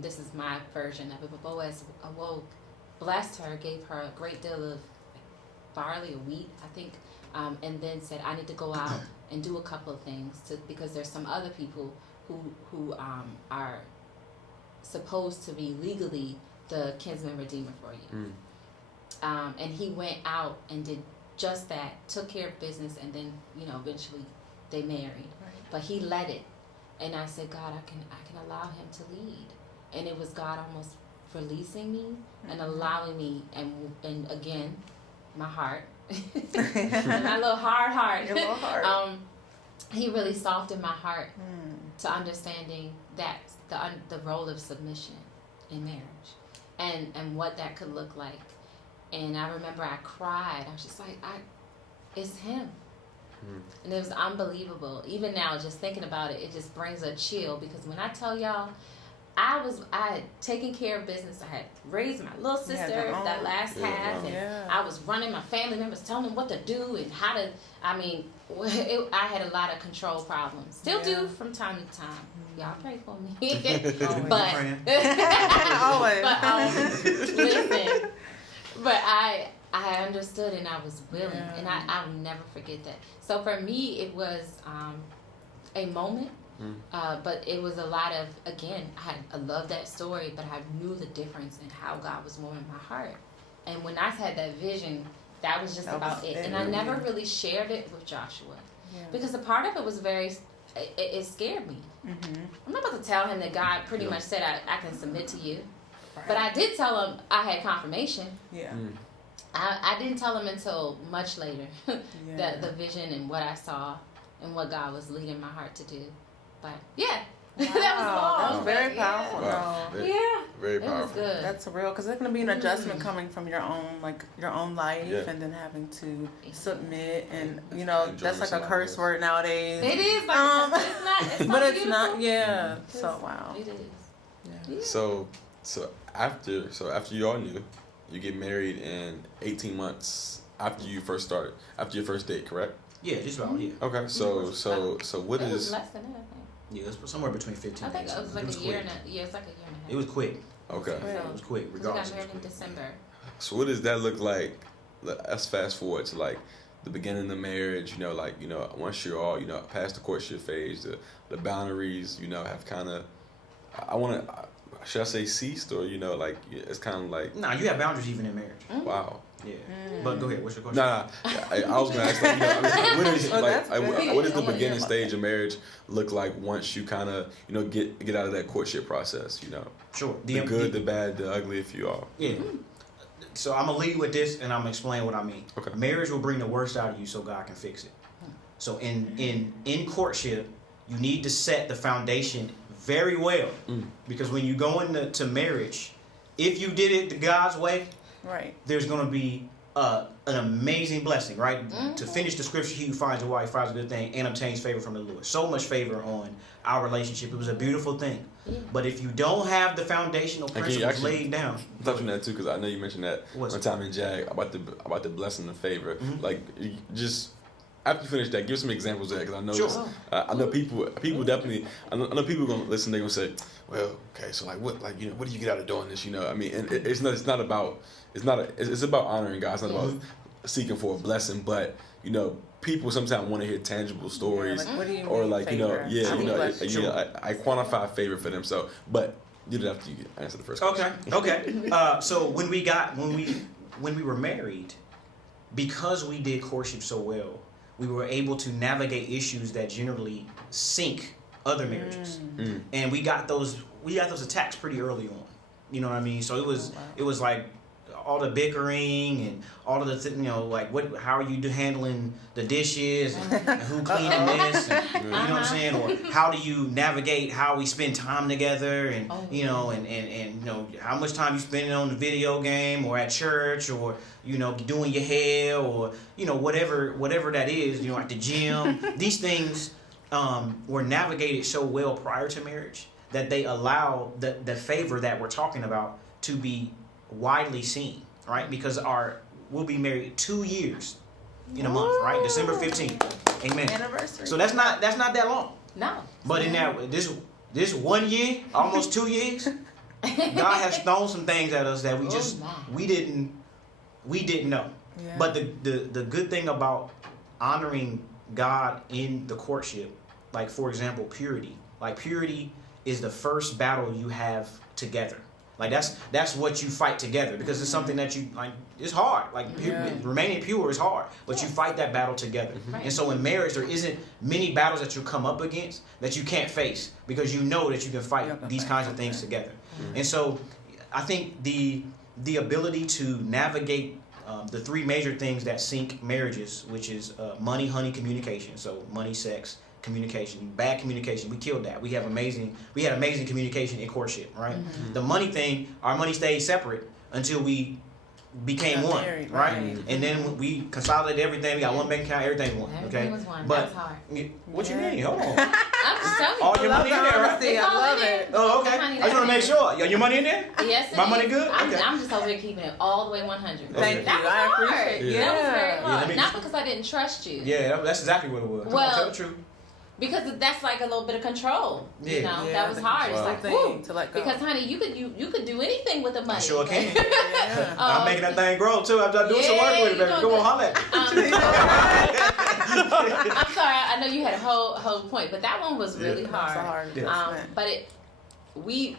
This is my version of it, but Boaz awoke, blessed her, gave her a great deal of barley or wheat, I think, and then said, I need to go out and do a couple of things because there's some other people who are supposed to be legally the kinsman redeemer for you. And he went out and did just that, took care of business, and then, eventually they married. Right. But he led it. And I said, God, I can allow him to lead. And it was God almost releasing me and allowing me, and again, my heart, my little hard heart. Your little heart. He really softened my heart to understanding that the role of submission in marriage and what that could look like. And I remember I cried. I was just like, it's him. And it was unbelievable. Even now, just thinking about it, it just brings a chill, because when I tell y'all, I had taken care of business. I had raised my little sister that last half, and I was running my family members, telling them what to do and how to. I had a lot of control problems. Still do from time to time. Y'all pray for me. But always. Listen. But I understood, and I was willing, and I will never forget that. So for me, it was a moment. But it was a lot of, again, I love that story, but I knew the difference in how God was warming my heart. And when I had that vision, that was just about it. And I never really shared it with Joshua, because a part of it was it scared me. I'm not about to tell him that God pretty much said I can submit to you. Right. But I did tell him I had confirmation. I didn't tell him until much later the vision and what I saw and what God was leading my heart to do. But that was long. That was very powerful. Wow. Very powerful. It was good. That's real, because there's gonna be an adjustment coming from your own life, and then having to submit, and that's like a curse word nowadays. It is, like it's not, but beautiful. It's not. Yeah. So wow. It is. Yeah. So after you all knew, you get married in 18 months after your first date, correct? Yeah, just about, yeah. Okay, so what it is? was less than that, I think. Yeah, it was somewhere between 15 I think days. it was like a year and a half. Yeah, it's like a year and a half. It was quick. Okay. It was quick, We regardless. got married in December. So what does that look like? Let's fast forward to like the beginning of the marriage. Once you're all past the courtship phase, the boundaries have kind of, should I say ceased, or it's kind of like. No, you have boundaries even in marriage. Wow. Yeah. But go ahead. What's your question? Nah, I was gonna ask, like, what is that's good. what does the I wanna hear beginning about stage of marriage look like once you kind of get out of that courtship process? Sure. The good, the bad, the ugly, if you all. Yeah. So I'm gonna lead with this, and I'm gonna explain what I mean. Okay. Marriage will bring the worst out of you, so God can fix it. So in courtship, you need to set the foundation very well, because when you go into marriage, if you did it God's way, Right. there's gonna be an amazing blessing, right? To finish the scripture, he who finds a wife finds a good thing and obtains favor from the Lord. So much favor on our relationship. It was a beautiful thing. Yeah. But if you don't have the foundational principles laid down, I'm touching that too, because I know you mentioned that What's one time in Jag about the blessing and favor. Mm-hmm. Like, just after you finish that, give some examples of that, because I know Sure. I know people definitely. I know people gonna listen. They're gonna say, well, okay, so what do you get out of doing this? I mean, and it's not about. It's about honoring God. It's not about seeking for a blessing, but people sometimes want to hear tangible stories, like, what do you or mean like favor? I quantify favor for them. So, but you don't have to answer the first question. Okay. So when we were married, because we did courtship so well, we were able to navigate issues that generally sink other marriages, and we got those attacks pretty early on. You know what I mean? So it was like all the bickering and all of the like how are you handling the dishes and who cleaning this, and, you know what I'm saying, or how do you navigate how we spend time together, and and how much time you spending on the video game or at church, or doing your hair, or whatever that is, at the gym. These things were navigated so well prior to marriage that they allow the favor that we're talking about to be widely seen, right? Because we'll be married 2 years in a month, right? December 15th. Amen. Anniversary. So that's not that long. No. But in this 1 year, almost 2 years, God has thrown some things at us that we didn't know. Yeah. But the good thing about honoring God in the courtship, like for example, purity. Like purity is the first battle you have together. Like that's what you fight together, because it's something that you like. It's hard. Like remaining pure is hard, but you fight that battle together. Right. And so in marriage, there isn't many battles that you come up against that you can't face, because you know that you can fight these kinds of things together. And so I think the ability to navigate the three major things that sink marriages, which is money, honey, communication. So money, sex, communication. Bad communication, we killed that. We had amazing communication in courtship, right? The money thing, our money stayed separate until we became one, married, right? right. And then we consolidated everything. We got one bank account, everything one. Everything Okay, was one. but That was hard. what you mean? Hold on. I'm just telling you. All your money in there, right? honesty. It's I all love in there. it. Oh, okay. I just want to make sure. Your money in there? Yes, it My is. money good? I'm Okay. just over here keeping it all the way 100. Thank That you. was I hard. appreciate it. That was very Yeah. hard. let me Not just- because I didn't trust you. Yeah, that's exactly what it was. Come on, Well, tell the truth. Because that's like a little bit of control. You Yeah. know, Yeah, that was the hard. It's control like, thing woo. to let go. Because honey, you could do anything with the money. I sure can. Yeah. I'm making that thing grow too. I'm doing some work with it, baby. Go on, holler at me. I'm sorry. I know you had a whole point, but that one was really That's hard. a hard Yeah. adjustment. But we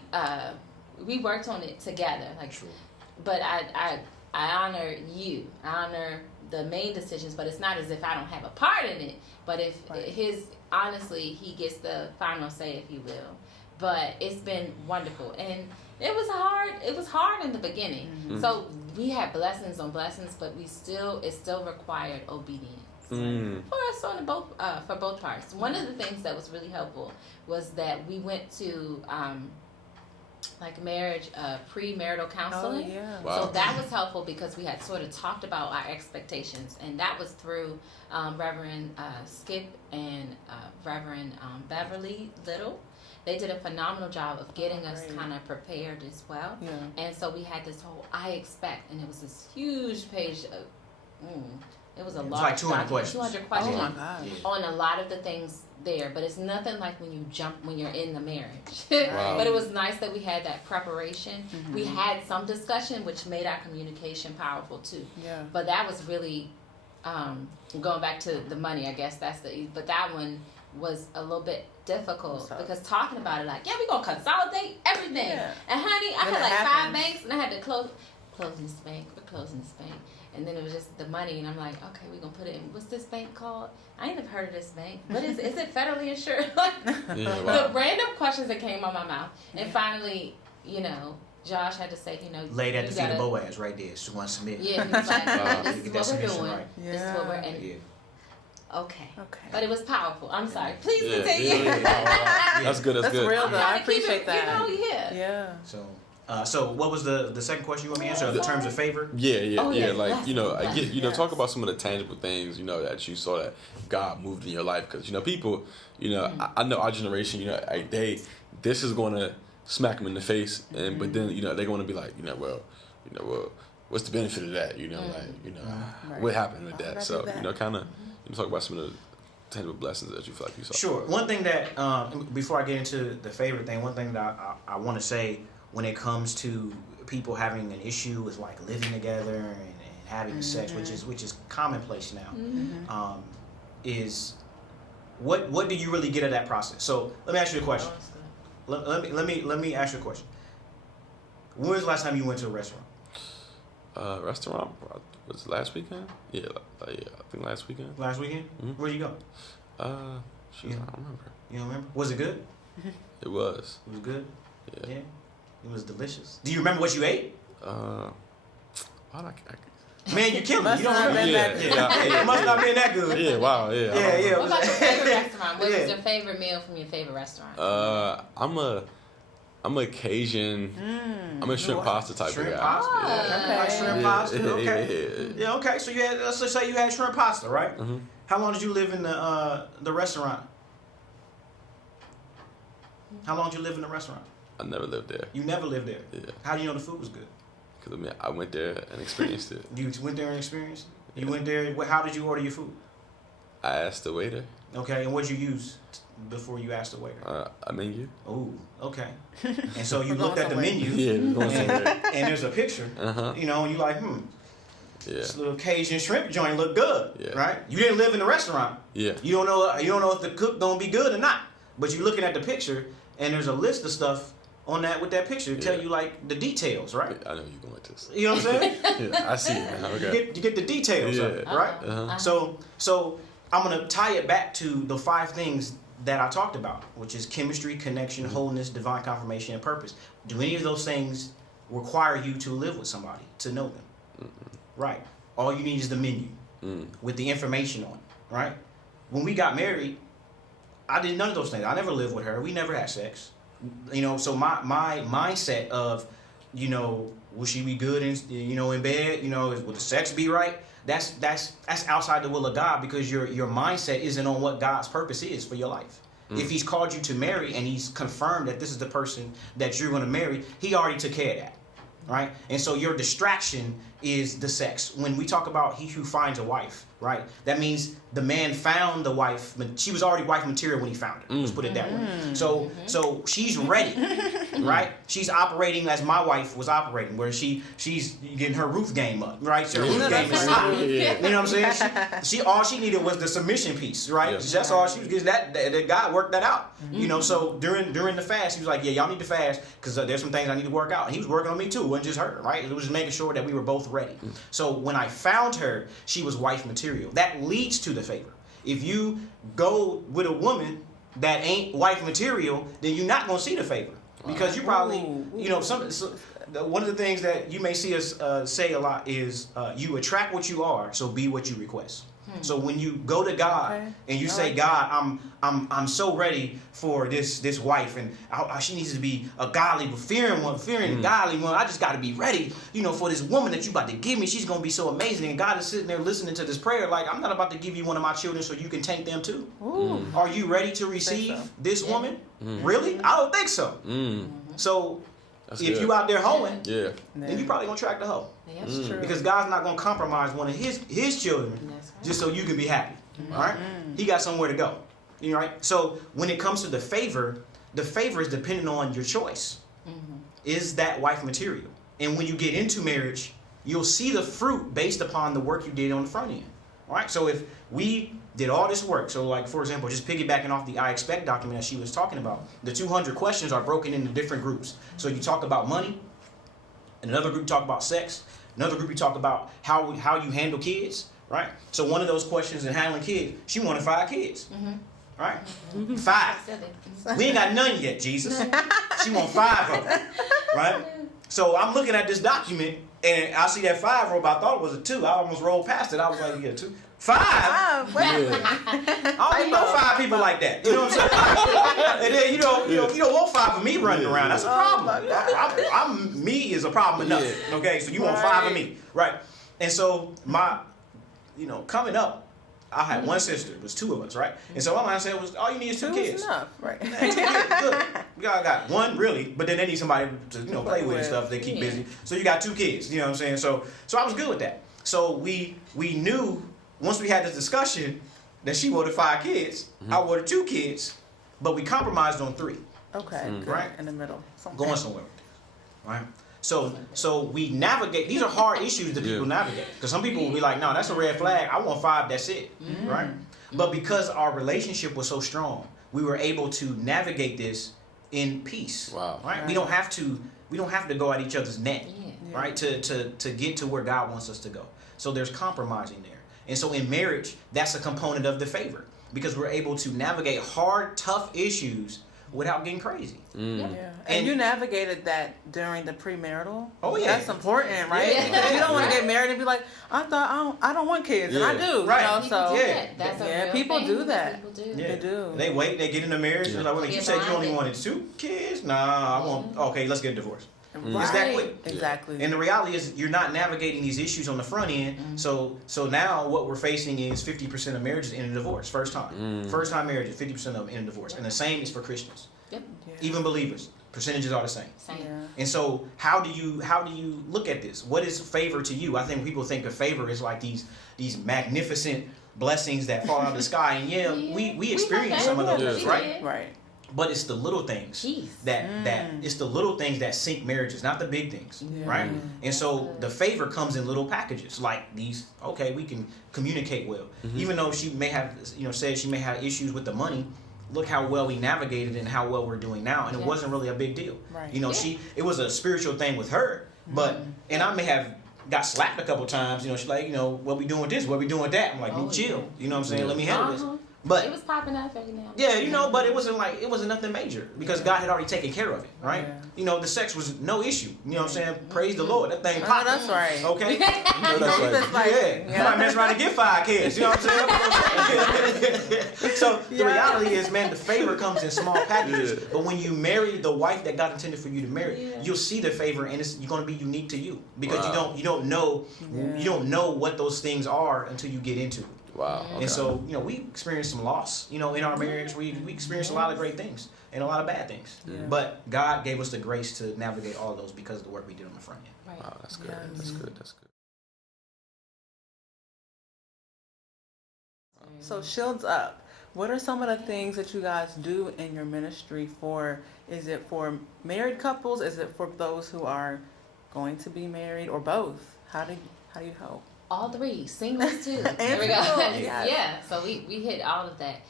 worked on it together. Like, True. but I honor you. I honor the main decisions, but it's not as if I don't have a part in it. But if honestly, he gets the final say, if you will. But it's been wonderful, and it was hard in the beginning. So we had blessings on blessings, but it still required obedience. For us for both parts. One of the things that was really helpful was that we went to like marriage premarital counseling. Oh, yeah. Wow. So that was helpful because we had sort of talked about our expectations, and that was through Reverend Skip and Reverend Beverly Little. They did a phenomenal job of getting us kind of prepared as well. Yeah. And so we had this whole I expect, and it was this huge page of it was a lot. like 200 questions. 200 questions. Oh my God. On a lot of the things there, but it's nothing like when you're in the marriage. Wow. But it was nice that we had that preparation. We had some discussion, which made our communication powerful too. Yeah. But that was really going back to the money. I guess but that one was a little bit difficult because talking about it, like, yeah, we're gonna consolidate everything. Yeah. And honey, I When had it like happens. 5 banks, and I had to close. closing this bank. We're closing this bank. And then it was just the money, and I'm like, okay, we're going to put it in. What's this bank called? I ain't never heard of this bank. What is it? Is it federally insured? The random questions that came out my mouth. And finally, Josh had to say, laid at the feet of Boaz right there. She wants to submit. Yeah, he was like, this is what we're doing. Right. Yeah. This is what we're and Yeah. Okay. Okay. But it was powerful. I'm sorry. Please continue. That's good. That's good. real though. I appreciate that. Yeah. So what was the second question you want me to answer? In terms of favor? Yeah. Like, I get, Yes. talk about some of the tangible things, that you saw that God moved in your life. Because, people, I know our generation, this is going to smack them in the face. And, but then, they're going to be like, well, what's the benefit of that? Right. What happened with that? So, that. kind of, talk about some of the tangible blessings that you feel like you saw. Sure. One thing that, before I get into the favorite thing, one thing that I want to say when it comes to people having an issue with like living together and having sex, which is commonplace now, is what do you really get out of that process? So let me ask you a question. Let me ask you a question. When was the last time you went to a restaurant? Restaurant was it last weekend? Yeah, I think last weekend. Last weekend? Mm-hmm. Where'd you go? I don't remember. You don't remember? Was it good? It was. It was good. Yeah. It was delicious. Do you remember what you ate? Man, you killing me. You don't remember? It must not have been that good. Yeah, wow, yeah. Yeah. What about your favorite restaurant? What was your favorite meal from your favorite restaurant? I'm a Cajun. I'm a shrimp pasta type Shrimp of guy. pasta. Yeah. Okay. Like shrimp pasta. Okay. Yeah. Okay. So let's just say you had shrimp pasta, right? Mm-hmm. How long did you live in the restaurant? How long did you live in the restaurant? I never lived there. You never lived there. Yeah. How do you know the food was good? Because I went there and experienced it. You went there and experienced it? You went there. How did you order your food? I asked the waiter. Okay. And what did you use before you asked the waiter? A menu. Oh, okay. And so you looked at the menu. Yeah, we're going somewhere. And there's a picture. Uh-huh. And you're like, Yeah. this little Cajun shrimp joint look good, Yeah. right? You didn't live in the restaurant. Yeah. You don't know if the cook gonna be good or not. But you're looking at the picture, and there's a list of stuff on that with that picture to tell you like the details, right? I know you're going with this. You know what I'm saying? Yeah, I see it now. Okay. You get the details of it, right? Uh-huh. So I'm gonna tie it back to the 5 things that I talked about, which is chemistry, connection, wholeness, divine confirmation, and purpose. Do any of those things require you to live with somebody, to know them? Right. All you need is the menu with the information on it, right? When we got married, I did none of those things. I never lived with her. We never had sex. So my mindset of, will she be good in bed? Will the sex be right? That's outside the will of God, because your mindset isn't on what God's purpose is for your life. If He's called you to marry and He's confirmed that this is the person that you're going to marry, He already took care of that, right? And so your distraction is the sex. When we talk about he who finds a wife, right? That means the man found the wife. She was already wife material when he found her. Let's put it that way. So she's ready, right? She's operating as my wife was operating, where she's getting her roof game up, right? So her roof game is high. You know what I'm saying? She all she needed was the submission piece, right? Yes. That's all she was getting. That God worked that out. So during the fast, he was like, yeah, y'all need to fast because there's some things I need to work out. And he was working on me too. It wasn't just her, right? It was just making sure that we were both ready. So when I found her, she was wife material. That leads to the favor. If you go with a woman that ain't wife material, then you're not going to see the favor, because you probably, one of the things that you may see us say a lot is you attract what you are, so be what you request. So when you go to God and you say, God, I'm so ready for this wife, and she needs to be a godly, fearing godly one. I just got to be ready, for this woman that you about to give me. She's gonna be so amazing. And God is sitting there listening to this prayer, like, I'm not about to give you one of my children so you can taint them too. Are you ready to receive this woman? Really? I don't think so. So That's if good. you out there hoeing, Yeah. then you probably gonna track the hoe. That's true. Because God's not going to compromise one of his children just so you can be happy. All right? He got somewhere to go. Right? So when it comes to the favor is dependent on your choice. Is that wife material? And when you get into marriage, you'll see the fruit based upon the work you did on the front end. All right? So if we did all this work, so like, for example, just piggybacking off the I Expect document that she was talking about, the 200 questions are broken into different groups. So you talk about money, In another group, you talk about sex. Another group, you talk about how you handle kids, right? So one of those questions in handling kids, she wanted 5 kids, right? 5. We ain't got none yet, Jesus. She want 5 of them, right? So I'm looking at this document, and I see that 5 roll, but I thought it was a 2. I almost rolled past it. I was like, yeah, 2. 5? Yeah. I don't know 5 people like that. You know what I'm saying? And then you don't want 5 of me running around. That's a problem. I'm me is a problem enough. Okay, so you want 5 of me, right? And so my, coming up, I had one sister. It was 2 of us, right? And so my mind said was all you need is 2 kids. Enough, right? 2 kids, good. I got 1 really, but then they need somebody to play with and stuff. They keep busy, so you got 2 kids. You know what I'm saying? So I was good with that. So we knew. Once we had this discussion that she wanted 5 kids, I wanted 2 kids, but we compromised on 3. Okay, good. Right? In the middle. Going somewhere, right? So we navigate. These are hard issues that people navigate, because some people will be like, no, that's a red flag. I want 5. That's it, right? But because our relationship was so strong, we were able to navigate this in peace. Wow. Right? We don't have to go at each other's neck, right? To get to where God wants us to go. So there's compromising there. And so in marriage, that's a component of the favor, because we're able to navigate hard, tough issues without getting crazy. Yeah. And you navigated that during the premarital. Oh yeah, that's important, right? Yeah. Because you don't want to get married and be like, I don't want kids, and I do. Right. So That's a real people thing do that. People do. They do. They wait. They get in the marriage. Yeah. They're like, you said you only wanted 2 kids. Nah, I want. Okay, let's get a divorce. Right. It's that quick. Exactly. And the reality is, you're not navigating these issues on the front end. So now what we're facing is 50% of marriages end in divorce. First time marriages, 50% of them end in divorce, and the same is for Christians. Yep. Yeah. Even believers, percentages are the same. Same. Yeah. And so how do you look at this? What is favor to you? I think people think of favor as like these magnificent blessings that fall out of the sky, and we experience some of those, right? Right. But it's the little things that it's the little things that sink marriages, not the big things, right? And so the favor comes in little packages like these. Okay, we can communicate well, even though she may have said she may have issues with the money. Look how well we navigated and how well we're doing now, and it wasn't really a big deal. Right. It was a spiritual thing with her, but and I may have got slapped a couple times. She's like, what we doing with this? What we doing with that? I'm like, chill. You know what I'm saying? Let me handle this. But it was popping up every now and then. Yeah, but it wasn't nothing major, because God had already taken care of it, right? Yeah. The sex was no issue. You know what I'm saying? Praise the Lord. That thing popped. That's right. Okay? That's right. You might mess around and get 5 kids. You know what I'm saying? So the reality is, man, the favor comes in small packages. Yeah. But when you marry the wife that God intended for you to marry, you'll see the favor, and you're going to be unique to you, because you don't know what those things are until you get into it. Wow. Okay. And so, we experienced some loss, in our marriage. We experienced a lot of great things and a lot of bad things. Yeah. But God gave us the grace to navigate all of those because of the work we did on the front end. Right. Wow, that's good. Yes. That's good. That's good. So Shields Up, what are some of the things that you guys do in your ministry is it for married couples? Is it for those who are going to be married, or both? How do you help? All 3, singles too. And There we go. singles, yes. Yeah, so we hit all of that.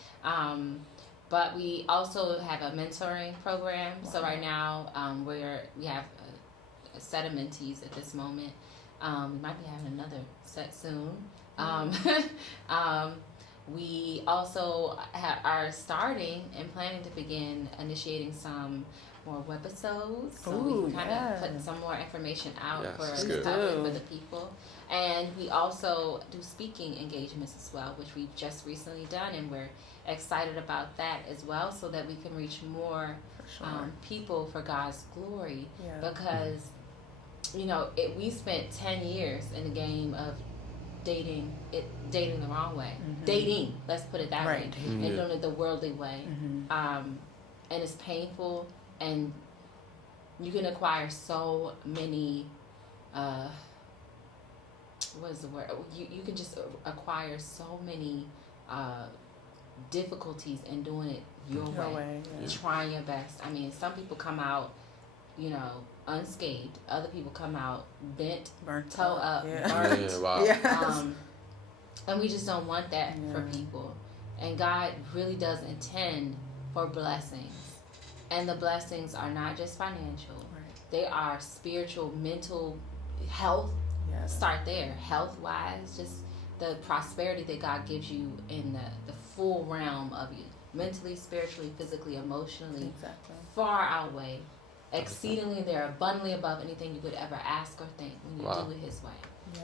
But we also have a mentoring program. Wow. So right now we have a set of mentees at this moment. We might be having another set soon. We also are starting and planning to begin initiating some more webisodes, so we can kind of put some more information out for the public, for the people. And we also do speaking engagements as well, which we've just recently done, and we're excited about that as well, so that we can reach more people for God's glory. Yeah. Because we spent 10 years in the game of dating the wrong way. Dating, let's put it that way, and doing it the worldly way. And it's painful, and you can acquire so many what is the word? You can just acquire so many difficulties in doing it your way. Trying your best. I mean, some people come out, unscathed. Other people come out bent, toe up, burnt. Yeah, wow. Yes. And we just don't want that for people. And God really does intend for blessings. And the blessings are not just financial. they are spiritual, mental health. Yes. Start there, health wise, just the prosperity that God gives you in the full realm of you, mentally, spiritually, physically, emotionally, Exactly. far outweigh, exceedingly, they're abundantly above anything you could ever ask or think when you do it His way. Yeah.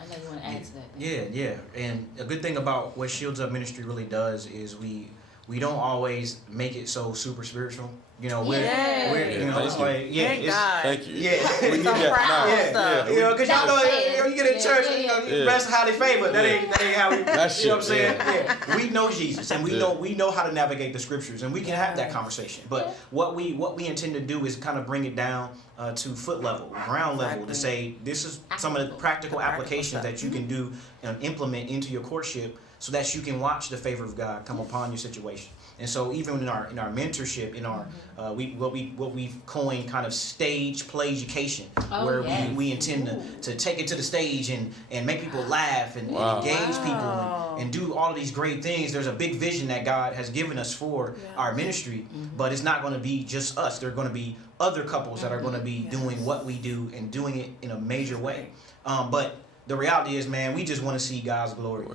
I know you want to add to that. Yeah. And a good thing about what Shields Up Ministry really does is we don't always make it so super spiritual. You know, we're you know, it's like Thank God. Thank you. Yeah. We need Some that. proud Nah, stuff. You know, because you know, you get in church, and, you know, Yeah. blessed, highly favored. That ain't how we. That's You know what I'm shit, saying? Yeah. We know Jesus, and we know how to navigate the scriptures, and we can have that Yes. conversation. But what we intend to do is kind of bring it down to foot level, ground level, to say this is some of the practical applications that you can do and implement into your courtship, so that you can watch the favor of God come upon your situation. And so even in our mentorship, in our what we've coined kind of stage play education, where we intend to take it to the stage and make people laugh and engage people and do all of these great things. There's a big vision that God has given us for our ministry, but it's not going to be just us. There are going to be other couples that are going to be doing what we do and doing it in a major way. But the reality is, man, we just want to see God's glory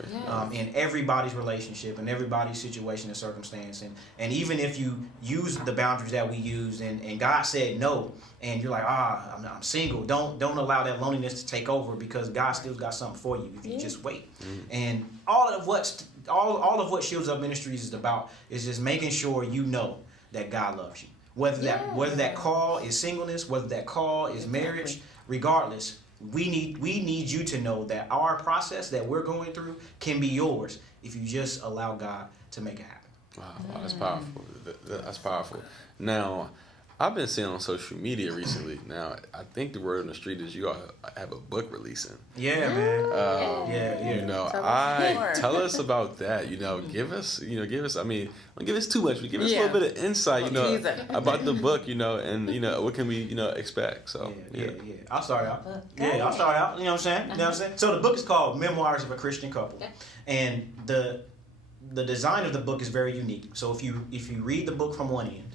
in everybody's relationship and everybody's situation and circumstance. And even if you use the boundaries that we used and God said no, and you're like, I'm single, don't allow that loneliness to take over, because God still's got something for you if you just wait. And all of what Shields Up Ministries is about is just making sure you know that God loves you. Whether that call is singleness, whether that call is marriage, regardless, we need you to know that our process that we're going through can be yours if you just allow God to make it happen. Wow, that's powerful. That's powerful. Now, I've been seeing on social media recently. Now, I think the word on the street is you all have a book releasing. Yeah, man. You know, tell us about that. You know, give us. I mean, don't give us too much, but give us a little bit of insight. You know, about the book. You know, and you know what can we expect. So yeah. I'll start out. I'll start out. You know what I'm saying? So the book is called Memoirs of a Christian Couple, and the design of the book is very unique. So if you read the book from one end,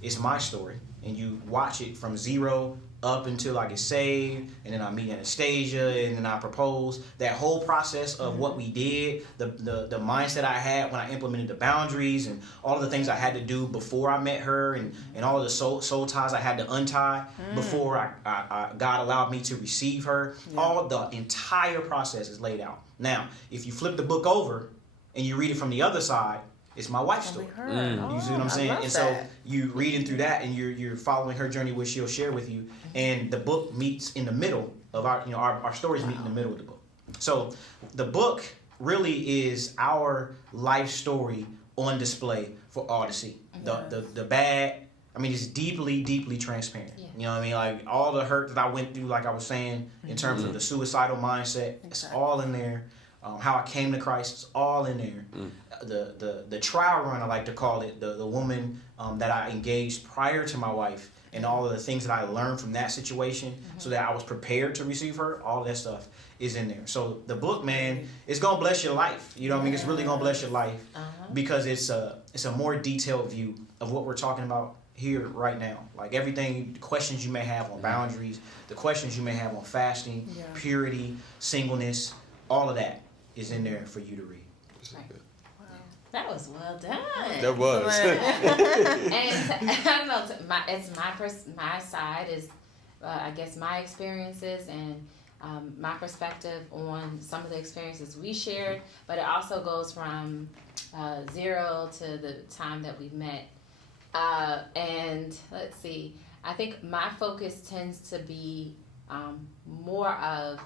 it's my story, and you watch it from zero up until I get saved, and then I meet Anastasia, and then I propose. That whole process of what we did, the mindset I had when I implemented the boundaries, and all of the things I had to do before I met her, and all of the soul ties I had to untie before I God allowed me to receive her. All the entire process is laid out. Now, if you flip the book over and you read it from the other side, it's my wife's story. You see what I'm saying? And so you reading through that, and you're following her journey, which she'll share with you. And the book meets in the middle of our stories meet in the middle of the book. So the book really is our life story on display for all to see. The bad. I mean, it's deeply, deeply transparent. Yeah. You know what I mean? Like all the hurt that I went through, like I was saying, in terms of the suicidal mindset, it's all in there. How I came to Christ, it's all in there. The trial run, I like to call it, the woman that I engaged prior to my wife, and all of the things that I learned from that situation, so that I was prepared to receive her. All that stuff is in there. So the book, man, it's gonna bless your life. You know what I mean? It's really gonna bless your life because it's a more detailed view of what we're talking about here right now. Like everything, the questions you may have on boundaries, the questions you may have on fasting, purity, singleness, all of that is in there for you to read. Right. Wow. That was well done. That was. And I don't know. My side is, I guess, my experiences and my perspective on some of the experiences we shared. But it also goes from 0 to the time that we met. And let's see. I think my focus tends to be more of.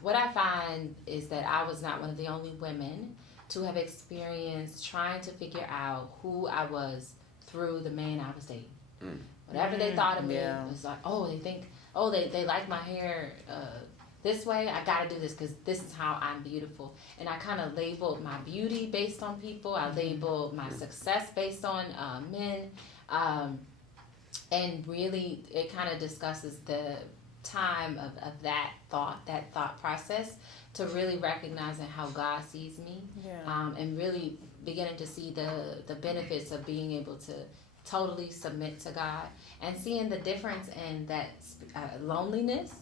What I find is that I was not one of the only women to have experienced trying to figure out who I was through the man I was dating. Whatever they thought of me was like, they like my hair this way. I got to do this because this is how I'm beautiful. And I kind of labeled my beauty based on people. I labeled my success based on men. And really, it kind of discusses the time of that thought process to really recognizing how God sees me, and really beginning to see the benefits of being able to totally submit to God, and seeing the difference in that loneliness,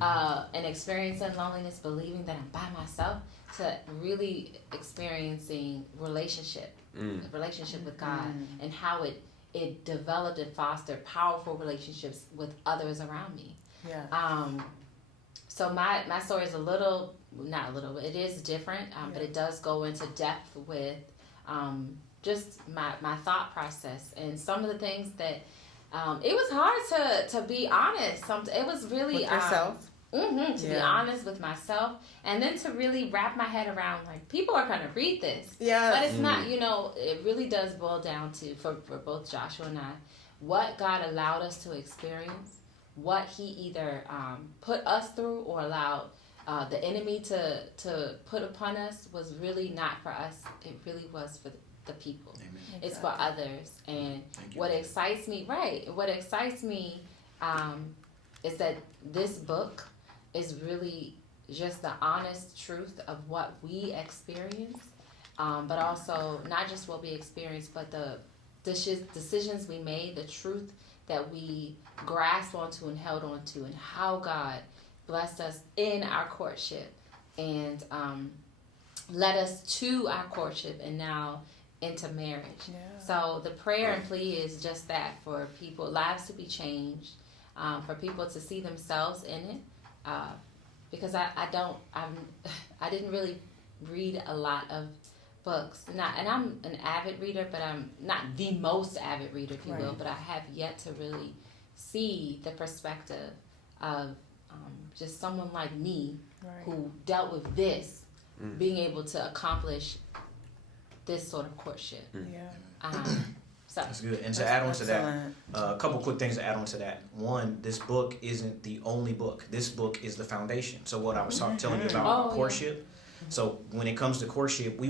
and experiencing loneliness, believing that I'm by myself, to really experiencing relationship with God, and how it developed and fostered powerful relationships with others around me. So my story is not a little, but it is different, but it does go into depth with just my thought process and some of the things that it was hard to be honest. It was really with yourself. To be honest with myself, and then to really wrap my head around, like, people are gonna read this, but it's not. It really does boil down to, for both Joshua and I, what God allowed us to experience, what He either put us through or allowed the enemy to put upon us, was really not for us. It really was for the people. Amen. It's for others. And what excites me, is that this book is really just the honest truth of what we experience, but also not just what we experience, but the decisions we made, the truth that we grasped onto and held onto, and how God blessed us in our courtship and led us to our courtship and now into marriage. So the prayer and plea is just that, for people, lives to be changed, for people to see themselves in it, because I didn't really read a lot of books, and I'm an avid reader, but I'm not the most avid reader, if you will, but I have yet to really see the perspective of just someone like me who dealt with this, being able to accomplish this sort of courtship. So that's good. And to add on to that, a couple quick things to add on to that. One, this book isn't the only book. This book is the foundation. So what I was telling you about courtship. So when it comes to courtship,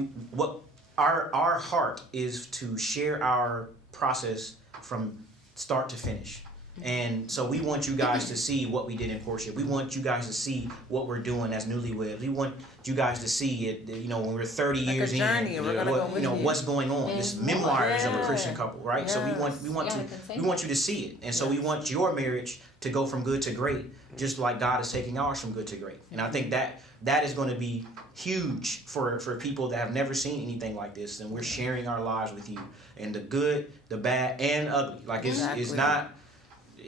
our heart is to share our process from start to finish. And so we want you guys to see what we did in courtship. We want you guys to see what we're doing as newlyweds. We want you guys to see it, when we're 30 years in, what's going on. This memoirs of a Christian couple, right? So we want you to see it. And so we want your marriage to go from good to great, just like God is taking ours from good to great. And I think that is going to be huge for people that have never seen anything like this. And we're sharing our lives with you, and the good, the bad, and ugly. Like it's not.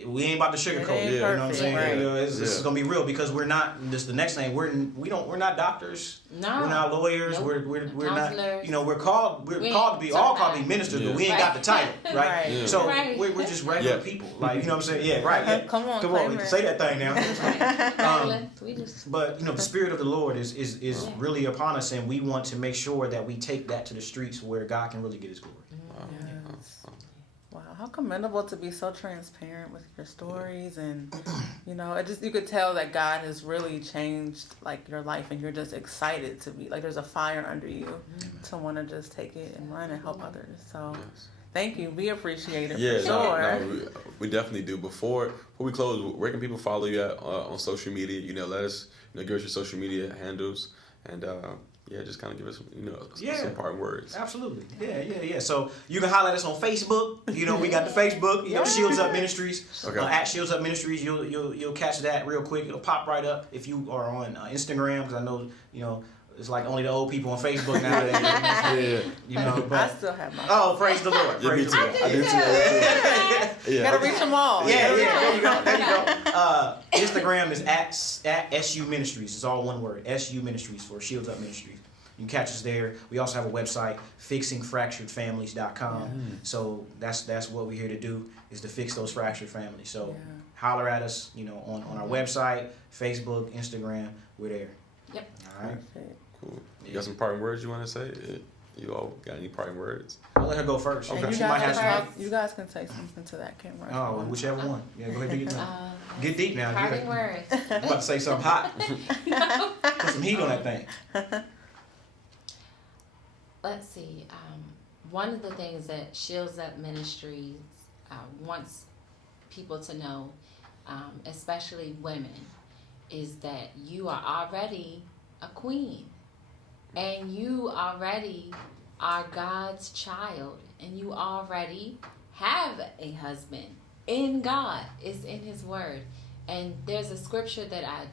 We ain't about to sugarcoat it. You know what I'm saying? Right. This is gonna be real, because we're not. This the next thing. We're not doctors. No. We're not lawyers. Nope. We're not. We're called to be ministers, but we ain't got the title, right? Yeah. So we're just regular people. Like, you know what I'm saying? Yeah, right. Yeah. Come on, Say that thing now. But the Spirit of the Lord is really upon us, and we want to make sure that we take that to the streets where God can really get His glory. Wow, how commendable to be so transparent with your stories, and you could tell that God has really changed like your life, and you're just excited to be like, there's a fire under you to want to just take it and run and help others. So thank you, we appreciate it for sure. We definitely do. Before we close, where can people follow you at on social media? Let us give us your social media handles, and just kind of give us some parting words. Absolutely. Yeah. So you can holler at us on Facebook. We got the Facebook. Shields Up Ministries. Okay. At Shields Up Ministries, you'll catch that real quick. It'll pop right up. If you are on Instagram, because I know it's like only the old people on Facebook nowadays. But I still have my. Oh, praise the Lord. Praise the Lord. I do too. You gotta reach them all. Yeah. There you go. Instagram is at SU Ministries. It's all one word. SU Ministries for Shields Up Ministries. You can catch us there. We also have a website, fixingfracturedfamilies.com. So that's what we're here to do, is to fix those fractured families. So holler at us, on our website, Facebook, Instagram. We're there. Yep. All right. Perfect. Cool. You got some parting words you want to say? You all got any parting words? I'll let her go first. Okay. And She might have some. you guys can say something to that camera. Oh, whichever one. Yeah, go ahead and get deep now. Parting words. I'm about to say something hot. Put some heat on that thing. Let's see. One of the things that Shields Up Ministries wants people to know, especially women, is that you are already a queen, and you already are God's child, and you already have a husband in God. It's in His Word. And there's a scripture that I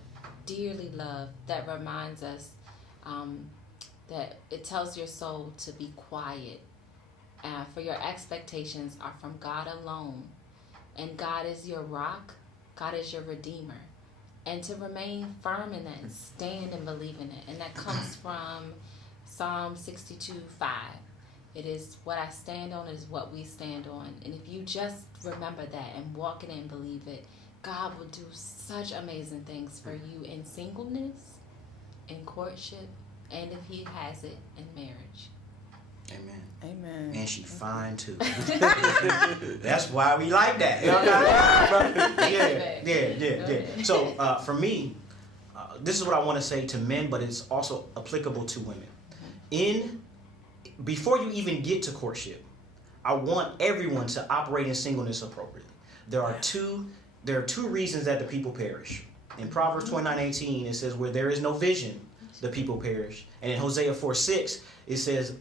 dearly love that reminds us that it tells your soul to be quiet. For your expectations are from God alone. And God is your rock. God is your redeemer. And to remain firm in that and stand and believe in it. And that comes from Psalm 62:5. It is what I stand on, it is what we stand on. And if you just remember that and walk in it and believe it, God will do such amazing things for you in singleness, in courtship, and if He has it in marriage. Amen. Amen. And she fine too. That's why we like that. Yeah. So for me, this is what I want to say to men, but it's also applicable to women. Before you even get to courtship, I want everyone to operate in singleness appropriately. There are two reasons that the people perish. In Proverbs 29:18, it says, where there is no vision, the people perish. And in Hosea 4:6, it says,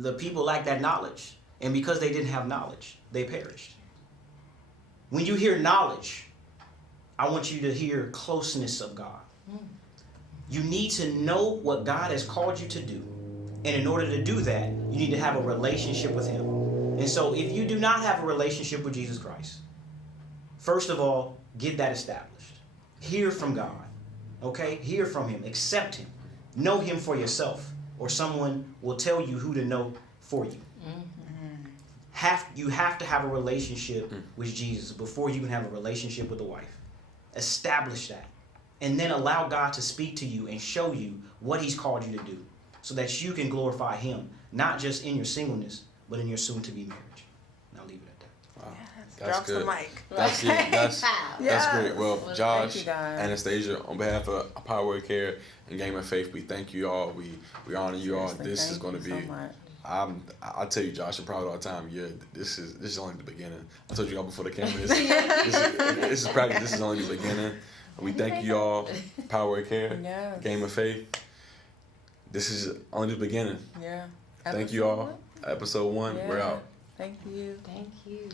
the people lack that knowledge. And because they didn't have knowledge, they perished. When you hear knowledge, I want you to hear closeness of God. You need to know what God has called you to do. And in order to do that, you need to have a relationship with Him. And so if you do not have a relationship with Jesus Christ, first of all, get that established. Hear from God. Okay? Hear from Him. Accept Him. Know Him for yourself, or someone will tell you who to know for you. You have to have a relationship with Jesus before you can have a relationship with a wife. Establish that. And then allow God to speak to you and show you what He's called you to do, so that you can glorify Him, not just in your singleness, but in your soon-to-be marriage. And I'll leave it at that. Wow. Yes. That's Drops good. the mic. That's it. That's great. Well, Well, Josh, thank you, guys. Anastasia, on behalf of PowerOfCare and Game of Faith, we thank you all. We honor you all. Seriously, This is thank going to you be. so much. I tell you, Josh, I'm proud all the time. Yeah, this is only the beginning. I told you all before the camera. This is practice. This is only the beginning. We thank you all, PowerOfCare, Yes. Game of Faith. This is only the beginning. Yeah. Thank you all. Episode 1. Yeah. We're out. Thank you. Thank you.